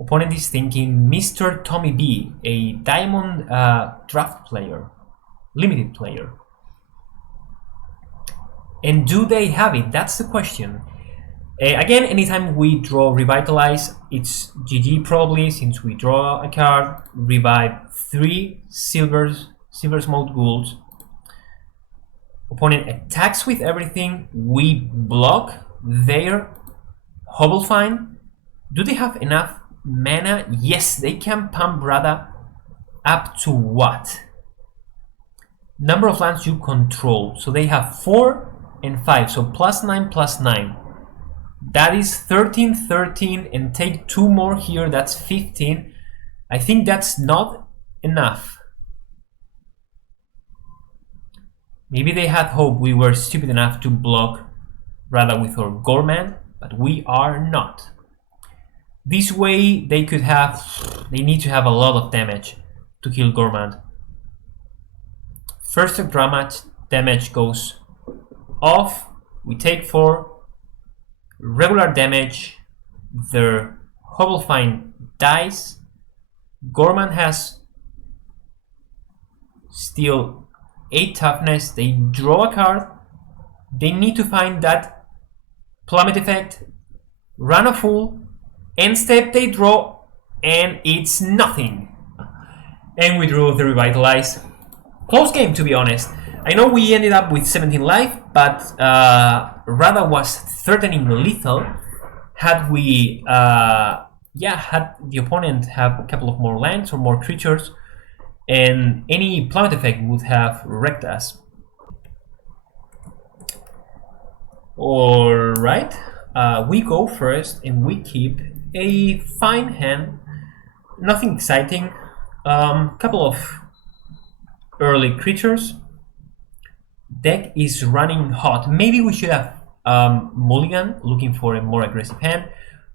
Opponent is thinking Mr. Tommy B, a diamond draft player, limited player. And do they have it? That's the question. Again, anytime we draw Revitalize, it's GG probably, since we draw a card, revive 3 silver smoke ghouls. Opponent attacks with everything, we block their Hobble Find. Do they have enough mana? Yes, they can pump Radha up to what? Number of lands you control. So they have 4 and 5, so +9/+9. That is 13, 13, and take 2 more here, that's 15. I think that's not enough. Maybe they had hope we were stupid enough to block Radha with our Gorman, but we are not. This way they need to have a lot of damage to kill Gorman. First damage goes off, we take 4, regular damage, their Hobble Find dies, Gorman has still 8 toughness, they draw a card, they need to find that plummet effect, run a full, end step they draw, and it's nothing. And we drew the Revitalize. Close game, to be honest. I know we ended up with 17 life, but Radha was threatening lethal. Had we, had the opponent have a couple of more lands or more creatures, and any plummet effect would have wrecked us. Alright, we go first and we keep a fine hand. Nothing exciting. Couple of early creatures. Deck is running hot. Maybe we should have mulligan, looking for a more aggressive hand.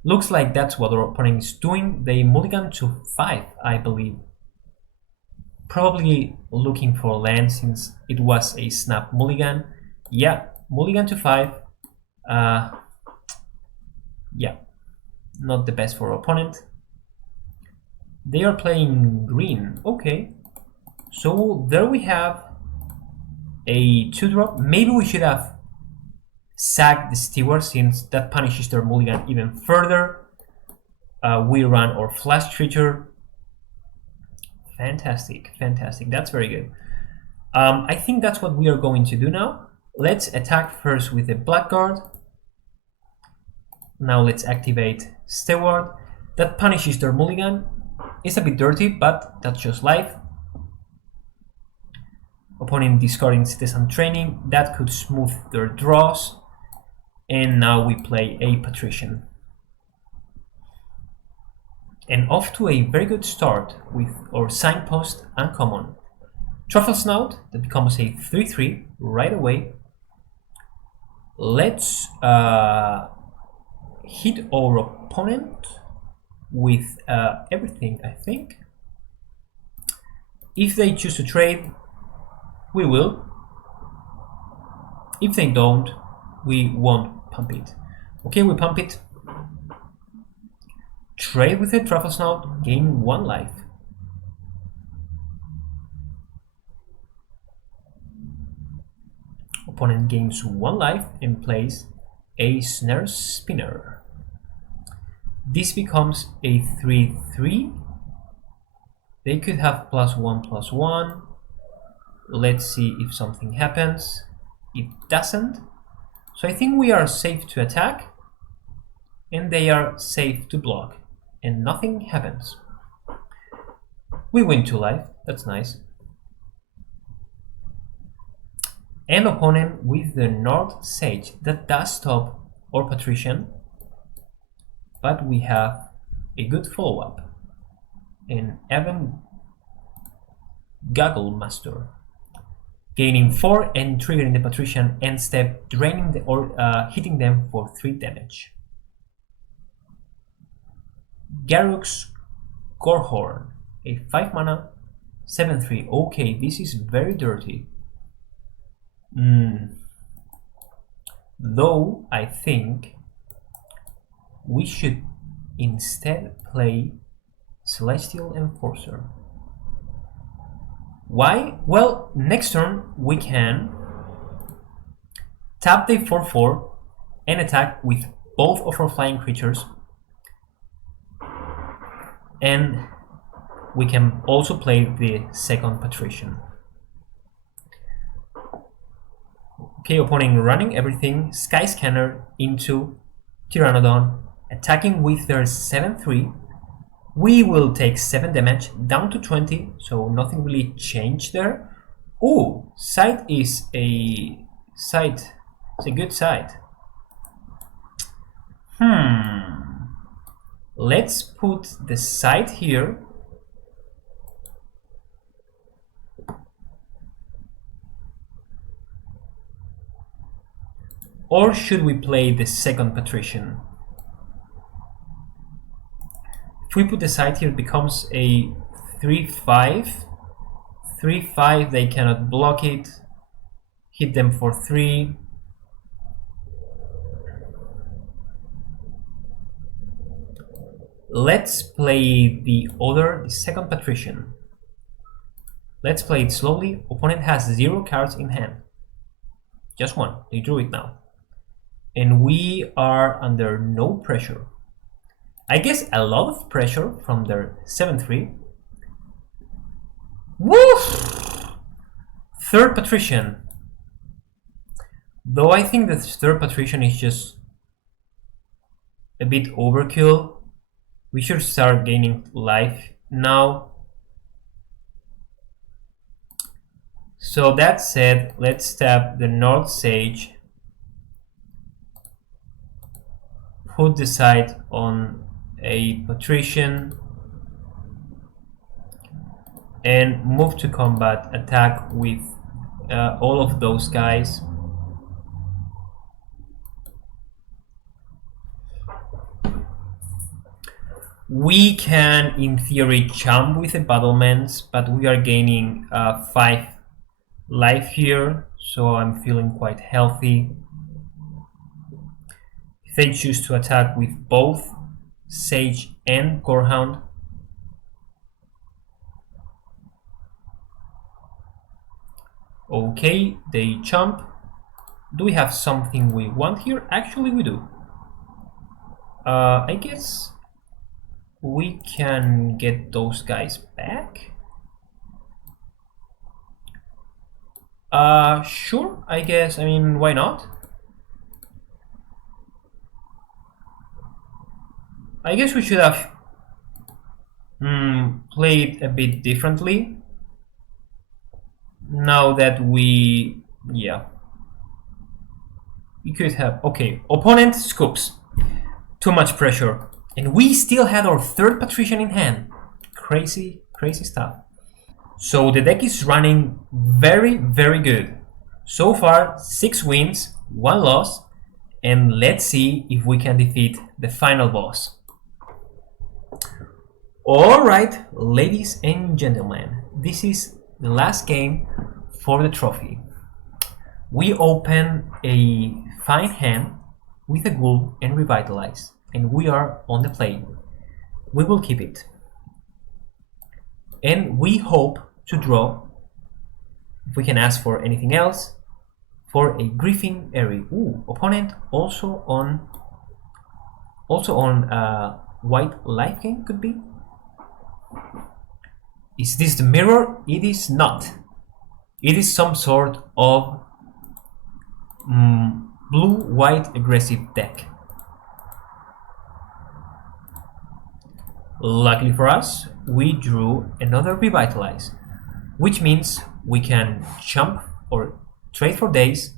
Looks like that's what our opponent is doing. They mulligan to 5, I believe. Probably looking for land since it was a snap mulligan. Yeah, mulligan to 5. Yeah, not the best for our opponent. They are playing green. Okay, so there we have a 2-drop. Maybe we should have sacked the Steward since that punishes their mulligan even further. We run our flash creature. Fantastic, fantastic. That's very good. I think that's what we are going to do now. Let's attack first with the Blackguard. Now let's activate Steward. That punishes their mulligan. It's a bit dirty, but that's just life. Opponent discarding Citizen Training. That could smooth their draws. And now we play a Patrician. And off to a very good start with our Signpost uncommon. Truffle Snout, that becomes a 3/3 right away. Let's hit our opponent with everything, I think. If they choose to trade, we will. If they don't, we won't pump it. Okay, we pump it. Trade with a Truffle Snout, gain 1 life. Opponent gains 1 life and plays a Snare Spinner. This becomes a 3/3. They could have +1/+1. Let's see if something happens. It doesn't. So I think we are safe to attack, and they are safe to block, and nothing happens. We win 2 life, that's nice. And opponent with the North Sage. That does stop our Patrician, but we have a good follow-up. And Evan Gaggle Master. Gaining 4 and triggering the Patrician end step, draining the hitting them for 3 damage. Garruk's Gorehorn, a 5 mana, 7/3. Okay, this is very dirty. Though I think we should instead play Celestial Enforcer. Why? Well, next turn we can tap the 4/4 and attack with both of our flying creatures, and we can also play the second Patrician. Okay, opponent running everything, Skyscanner into Pteranodon, attacking with their 7/3. We will take 7 damage, down to 20, so nothing really changed there. Oh, side is a side. It's a good side. Let's put the side here. Or should we play the second Patrician? If we put the side here, it becomes a 3/5. 3/5, they cannot block it. Hit them for 3. Let's play the second Patrician. Let's play it slowly. Opponent has 0 cards in hand. Just 1. They drew it now. And we are under no pressure. I guess a lot of pressure from their 7/3. Woof! Third Patrician. Though I think the third Patrician is just a bit overkill. We should start gaining life now. So that said, let's tap the North Sage. Put the side on a Patrician. And move to combat, attack with all of those guys. We can, in theory, jump with the battlements, but we are gaining 5 life here, so I'm feeling quite healthy. If they choose to attack with both Sage and Gorehound, okay, they jump. Do we have something we want here? Actually, we do. I guess we can get those guys back. Sure, I guess. I mean, why not? I guess we should have played a bit differently. Now that we could have. Okay, opponent scoops. Too much pressure. And we still had our third Patrician in hand. Crazy, crazy stuff. So the deck is running very, very good. So far, 6 wins, 1 loss. And let's see if we can defeat the final boss. Alright, ladies and gentlemen, this is the last game for the trophy. We open a fine hand with a Ghoul and Revitalize, and we are on the play. We will keep it. And we hope to draw, if we can ask for anything else, for a Griffin Airy. Ooh, opponent also on white life gain could be. Is this the mirror? It is not. It is some sort of blue-white aggressive deck. Luckily for us, we drew another Revitalize, which means we can jump or trade for days,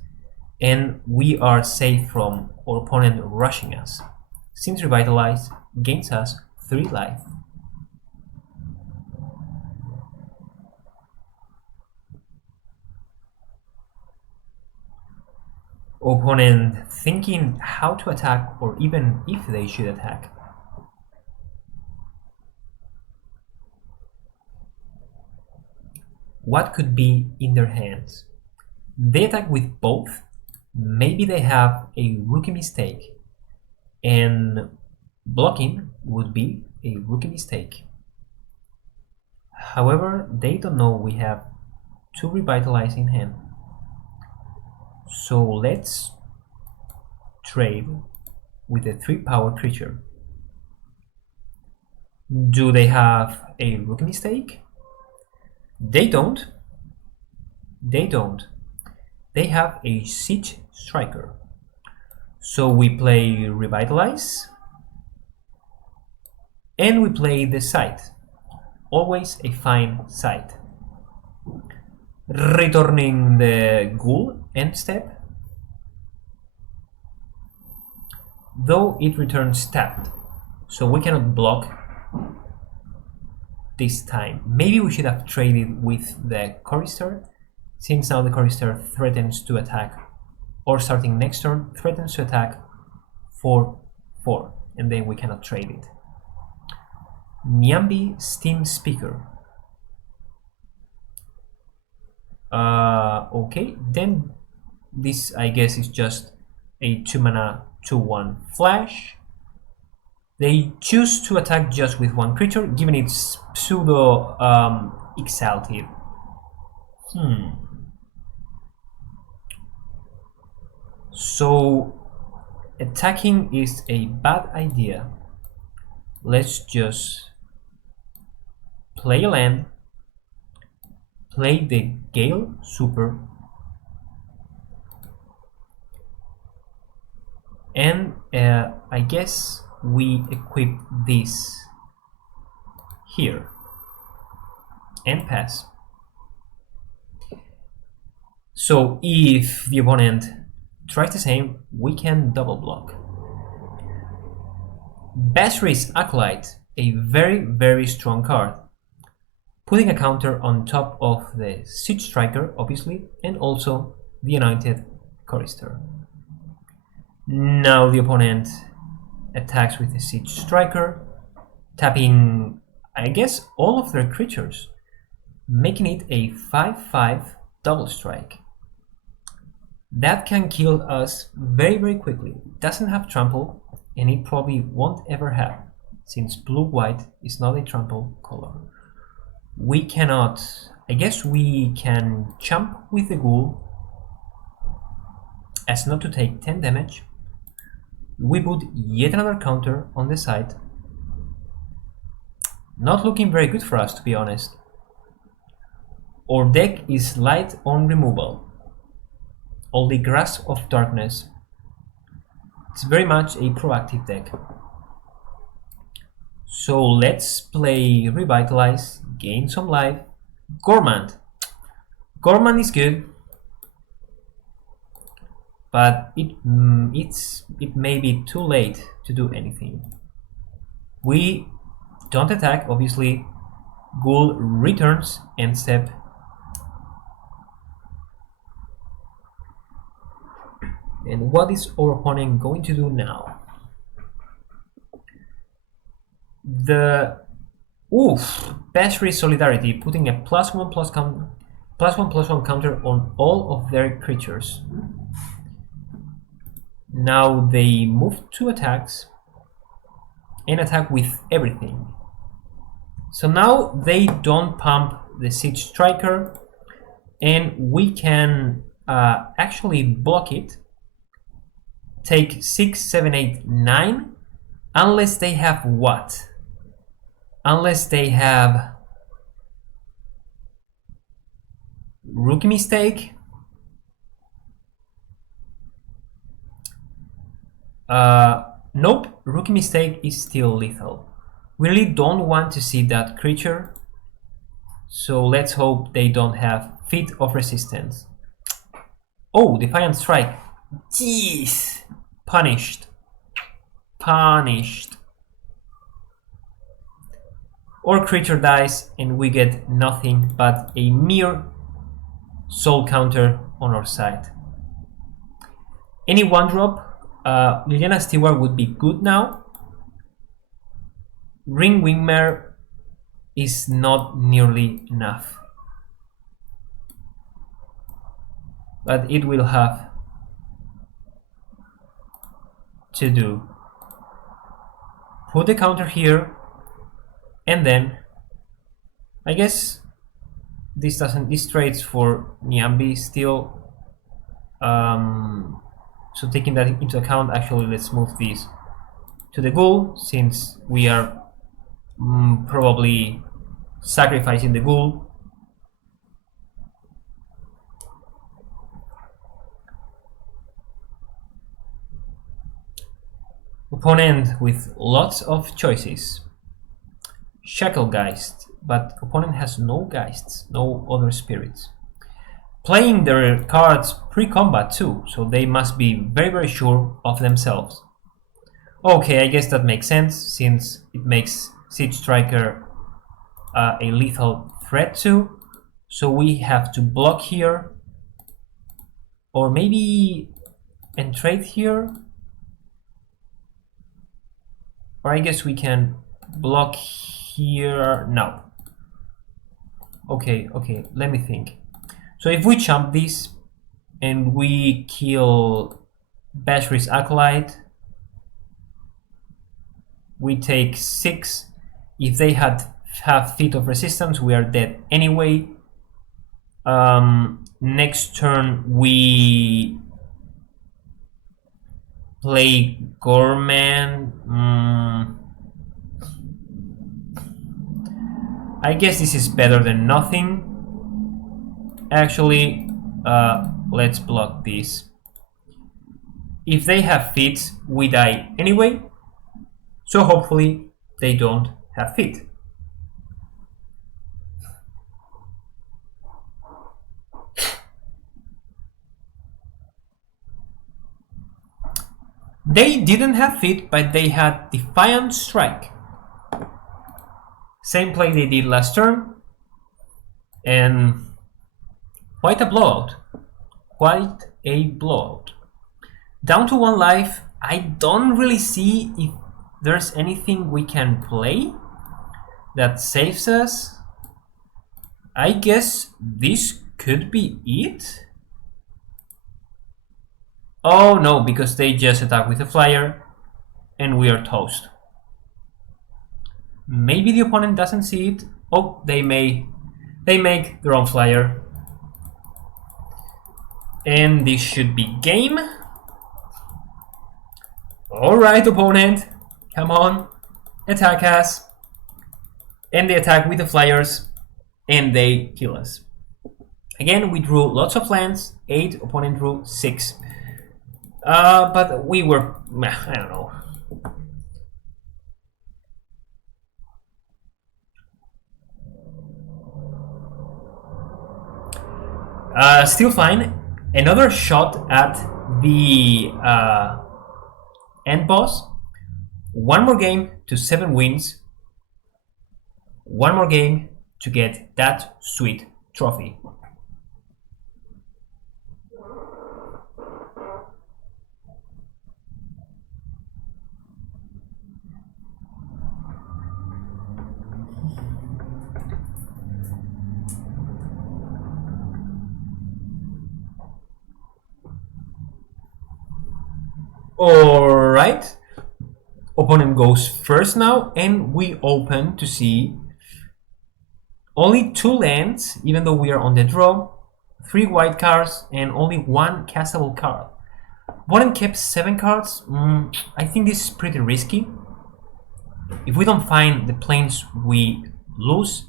and we are safe from our opponent rushing us, since Revitalize gains us 3 life. Opponent thinking how to attack, or even if they should attack. What could be in their hands? They attack with both. Maybe they have a rookie mistake, and Blocking would be a rookie mistake. However, they don't know we have 2 revitalize in hand. So let's trade with a 3 power creature. Do they have a rookie mistake? They don't. They don't. They have a siege striker. So we play revitalize and we play the site. Always a fine site. Returning the ghoul end step, though it returns tapped, so we cannot block this time. Maybe we should have traded with the chorister, since now the chorister threatens to attack, or starting next turn threatens to attack for 4, and then we cannot trade it. Nyambi Steam Speaker. Okay, then this I guess is just a 2 mana 2/1 flash. They choose to attack just with 1 creature, given it's pseudo exalted. So attacking is a bad idea. Let's just play a land, play the Gale Super, and I guess we equip this here and pass. So if the opponent tries the same, we can double block. Basri's Acolyte, a very strong card, putting a counter on top of the Siege Striker, obviously, and also the Anointed Chorister. Now the opponent attacks with the Siege Striker, tapping, I guess, all of their creatures, making it a 5/5 double strike. That can kill us very quickly. It doesn't have trample, and it probably won't ever have, since blue-white is not a trample color. We cannot, I guess we can jump with the ghoul as not to take 10 damage. We put yet another counter on the side. Not looking very good for us, to be honest. Our deck is light on removal. All the Grasp of Darkness. It's very much a proactive deck. So let's play Revitalize, gain some life. Gormand. Gormand is good, but it may be too late to do anything. We don't attack, obviously. Ghoul returns end step. And what is our opponent going to do now? The Basri Solidarity, putting a +1/+1 counter on all of their creatures. Now they move 2 attacks and attack with everything. So now they don't pump the Siege Striker, and we can actually block it. Take 6, 7, 8, 9, unless they have what? Unless they have Rookie Mistake. Nope, Rookie Mistake is still lethal. We really don't want to see that creature, so let's hope they don't have Feat of Resistance. Oh, Defiant Strike. Jeez! Punished. Punished. Our creature dies and we get nothing but a mere soul counter on our side. Any 1-drop, Liliana Stewart would be good now. Ring Wingmare is not nearly enough, but it will have to do. put the counter here, and then I guess this trades for Nyambi still. So taking that into account, actually let's move this to the ghoul, since we are probably sacrificing the ghoul. Opponent with lots of choices. Shacklegeist, but opponent has no Geists, no other spirits. Playing their cards pre-combat too, so they must be very, very sure of themselves. Okay, I guess that makes sense, since it makes Siege Striker a lethal threat too. So we have to block here, or maybe entrade here. Or I guess we can block here. No. Okay, let me think. So if we jump this and we kill Bashri's Acolyte, we take 6. If they have Feet of Resistance, we are dead anyway. Next turn we play Gorman. I guess this is better than nothing. Actually, let's block this. If they have feet, we die anyway. So hopefully they don't have feet. They didn't have feet, but they had Defiant Strike. Same play they did last turn. And quite a blowout. Quite a blowout. Down to 1 life. I don't really see if there's anything we can play that saves us. I guess this could be it. Oh no, because they just attack with a flyer and we are toast. Maybe the opponent doesn't see it. Oh, they make their own flyer. And this should be game. Alright, opponent. Come on. Attack us. And they attack with the flyers. And they kill us. Again, we drew lots of lands. 8, opponent drew 6. But we were, I don't know. Still fine. Another shot at the end boss. 1 more game to 7 wins. 1 more game to get that sweet trophy. Alright, opponent goes first now, and we open to see only 2 lands, even though we are on the draw, 3 white cards, and only 1 castable card. Opponent kept 7 cards. I think this is pretty risky. If we don't find the planes, we lose,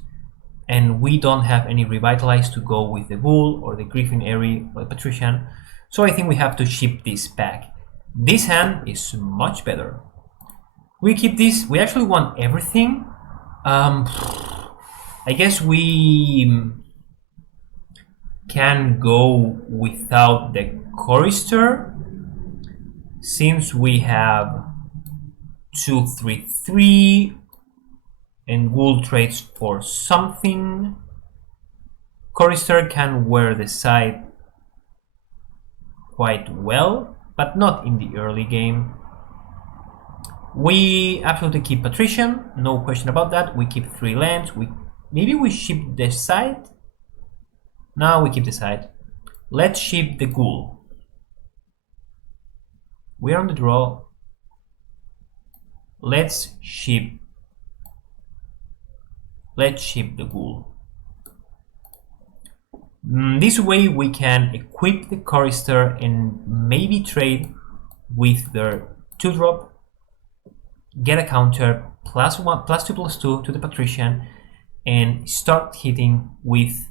and we don't have any revitalize to go with the Bull or the Griffin Airy or the Patrician, so I think we have to ship this back. This hand is much better. We keep this. We actually want everything. I guess we can go without the Chorister, since we have 2/3/3 and Wool trades for something. Chorister can wear the side quite well, but not in the early game. We absolutely keep Patrician, no question about that. We keep 3 lands. Maybe we ship the side. No, we keep the side. Let's ship the Ghoul. We're on the draw. let's ship the ghoul. This way we can equip the chorister and maybe trade with their 2-drop, get a counter +1, +2, +2 to the patrician, and start hitting with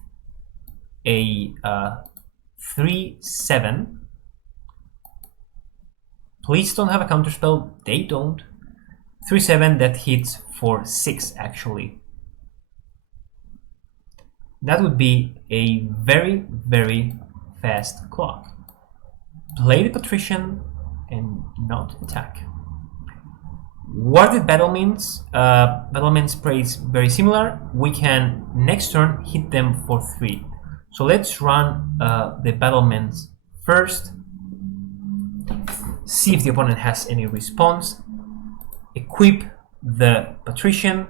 a 3/7. Please don't have a counterspell. They don't. 3/7 that hits for 6 actually. That would be a very, very fast clock. Play the patrician and not attack. Warded battlements. Battlement spray is very similar. We can next turn hit them for 3. So let's run the battlements first. See if the opponent has any response. Equip the patrician.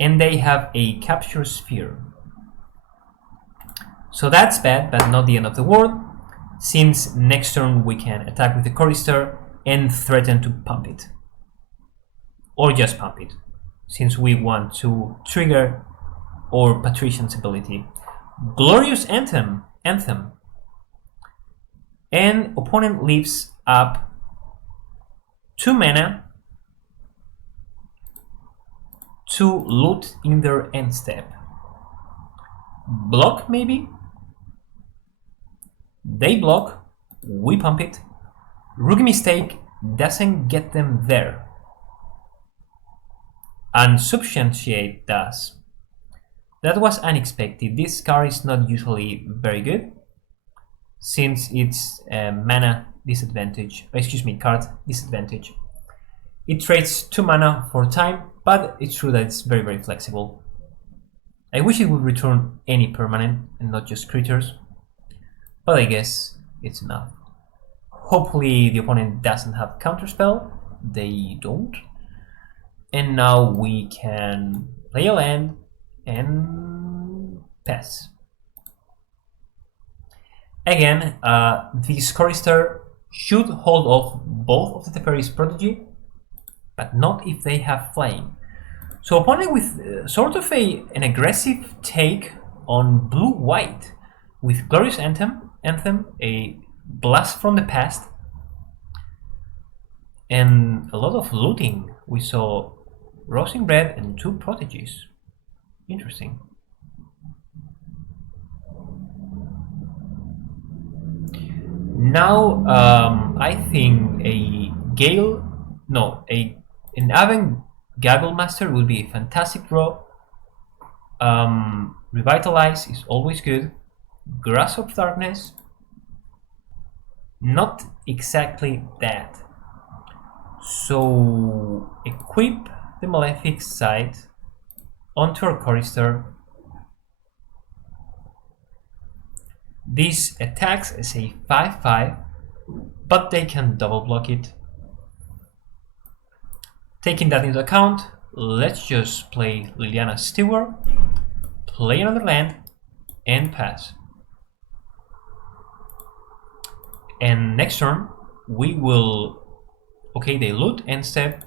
And they have a capture sphere. So that's bad, but not the end of the world, since next turn we can attack with the chorister and threaten to pump it. Or just pump it, since we want to trigger our patrician's ability. Glorious Anthem. And opponent leaves up 2 mana to loot in their end step. Block maybe? They block, we pump it. Rookie mistake doesn't get them there. Unsubstantiate does. That was unexpected. This card is not usually very good, since it's a mana disadvantage, card disadvantage. It trades 2 mana for time, but it's true that it's very, very flexible. I wish it would return any permanent and not just creatures, but I guess it's enough. Hopefully the opponent doesn't have counterspell. They don't. And now we can play a land and pass. Again, this chorister should hold off both of the Teferi's Prodigy, but not if they have flying. So opponent with sort of an aggressive take on blue-white with Glorious Anthem, a blast from the past, and a lot of looting. We saw Roasting Bread and 2 Prodigies. Interesting. Now I think an Aven Gaggle Master will be a fantastic draw. Revitalize is always good. Grasp of Darkness, not exactly that. So equip the Malefic side onto our chorister. This attacks as a 5/5, but they can double block it. Taking that into account, let's just play Liliana's Steward, play another land, and pass. And next turn, we will... Okay, they loot end step,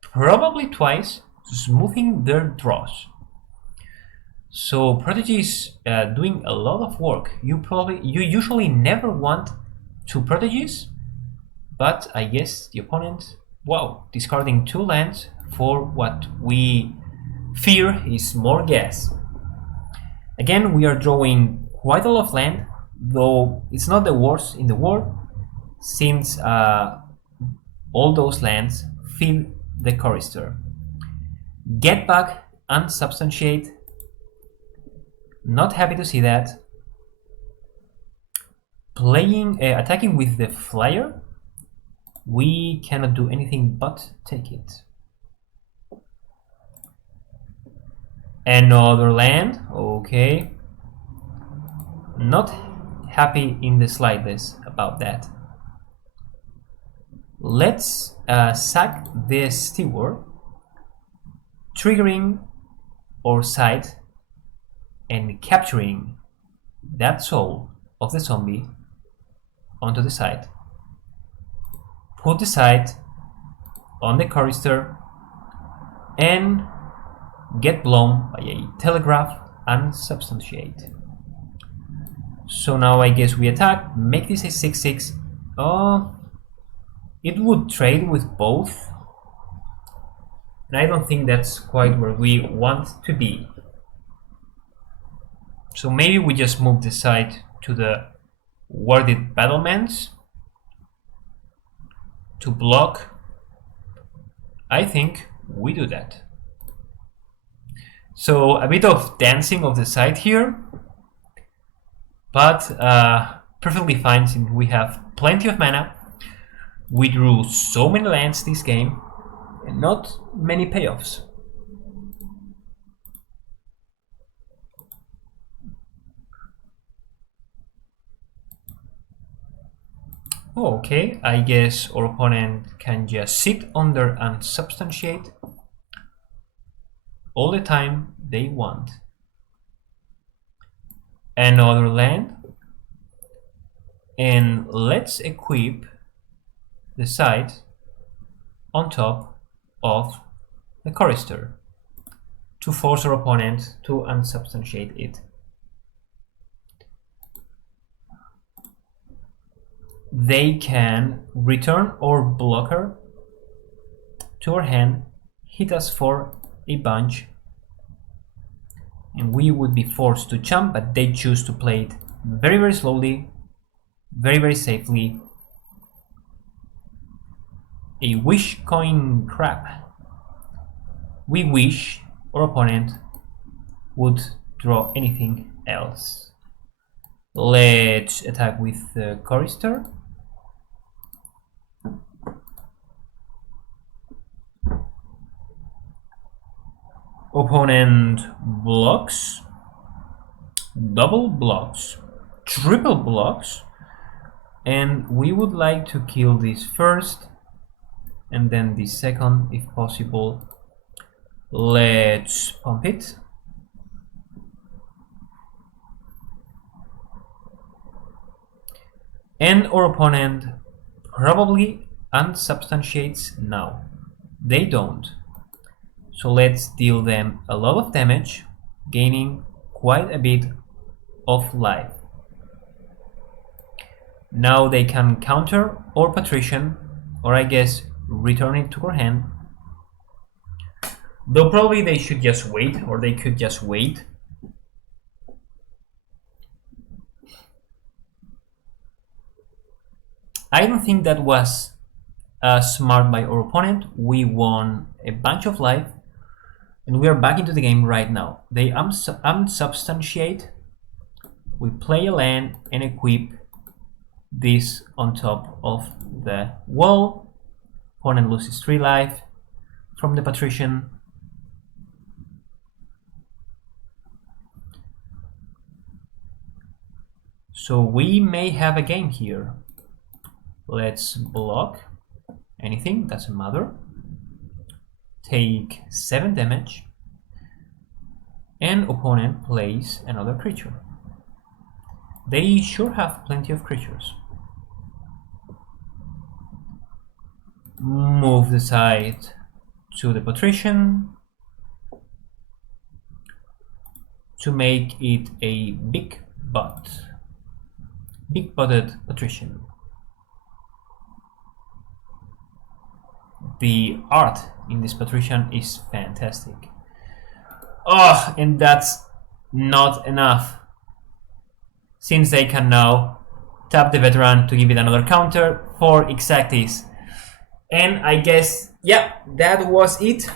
probably twice, smoothing their draws. So Prodigy is doing a lot of work. You usually never want 2 Prodigies, but I guess the opponent, wow, discarding 2 lands for what we fear is more gas. Again, we are drawing quite a lot of land, though it's not the worst in the world, since all those lands feed the chorister. Get back, unsubstantiate. Not happy to see that. Attacking with the flyer, we cannot do anything but take it. Another land, okay. Not happy in the slightest about that. Let's sack the Steward, triggering our side and capturing that soul of the zombie onto the side. put the side on the chorister and get blown by a telegraph and substantiate. So now I guess we attack, make this a 6-6. It would trade with both, and I don't think that's quite where we want to be. So maybe we just move the side to the warded battlements to block. I think we do that. So a bit of dancing of the side here, but perfectly fine since we have plenty of mana. We drew so many lands this game and not many payoffs. Okay, I guess our opponent can just sit under and substantiate all the time they want. Another land, and let's equip the side on top of the chorister to force our opponent to unsubstantiate it. They can return our blocker to our hand, hit us for a bunch, and we would be forced to jump, but they choose to play it very, very slowly, very, very safely. A wish coin crab. We wish our opponent would draw anything else. Let's attack with the chorister. Opponent blocks, double blocks, triple blocks, and we would like to kill this first and then the second if possible. Let's pump it. And our opponent probably unsubstantiates now. They don't. So let's deal them a lot of damage, gaining quite a bit of life. Now they can counter or patrician, or I guess return it to our hand. Though probably they should just wait, or they could just wait. I don't think that was smart by our opponent. We won a bunch of life, and we are back into the game right now. They unsubstantiate. We play a land and equip this on top of the wall. Opponent loses 3 life from the patrician. So we may have a game here. Let's block anything, doesn't matter. Take 7 damage, and opponent plays another creature. They sure have plenty of creatures. Move the side to the patrician to make it a big-butted patrician. The art in this patrician is fantastic. Oh, and that's not enough, since they can now tap the veteran to give it another counter for exactis. And I guess, yeah, that was it.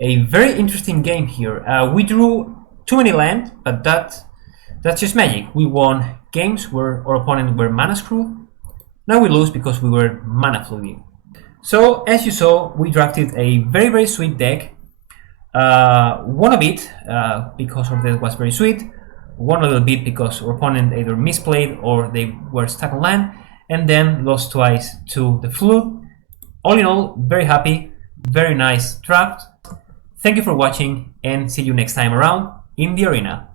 A very interesting game here. We drew too many land, but that's just magic. We won games where our opponent were mana screwed. Now we lose because we were mana flooding. So as you saw, we drafted a very, very sweet deck. Won a bit because our deck was very sweet. Won a little bit because our opponent either misplayed or they were stuck on land, and then lost twice to the flood. All in all, very happy, very nice draft. Thank you for watching, and see you next time around in the arena.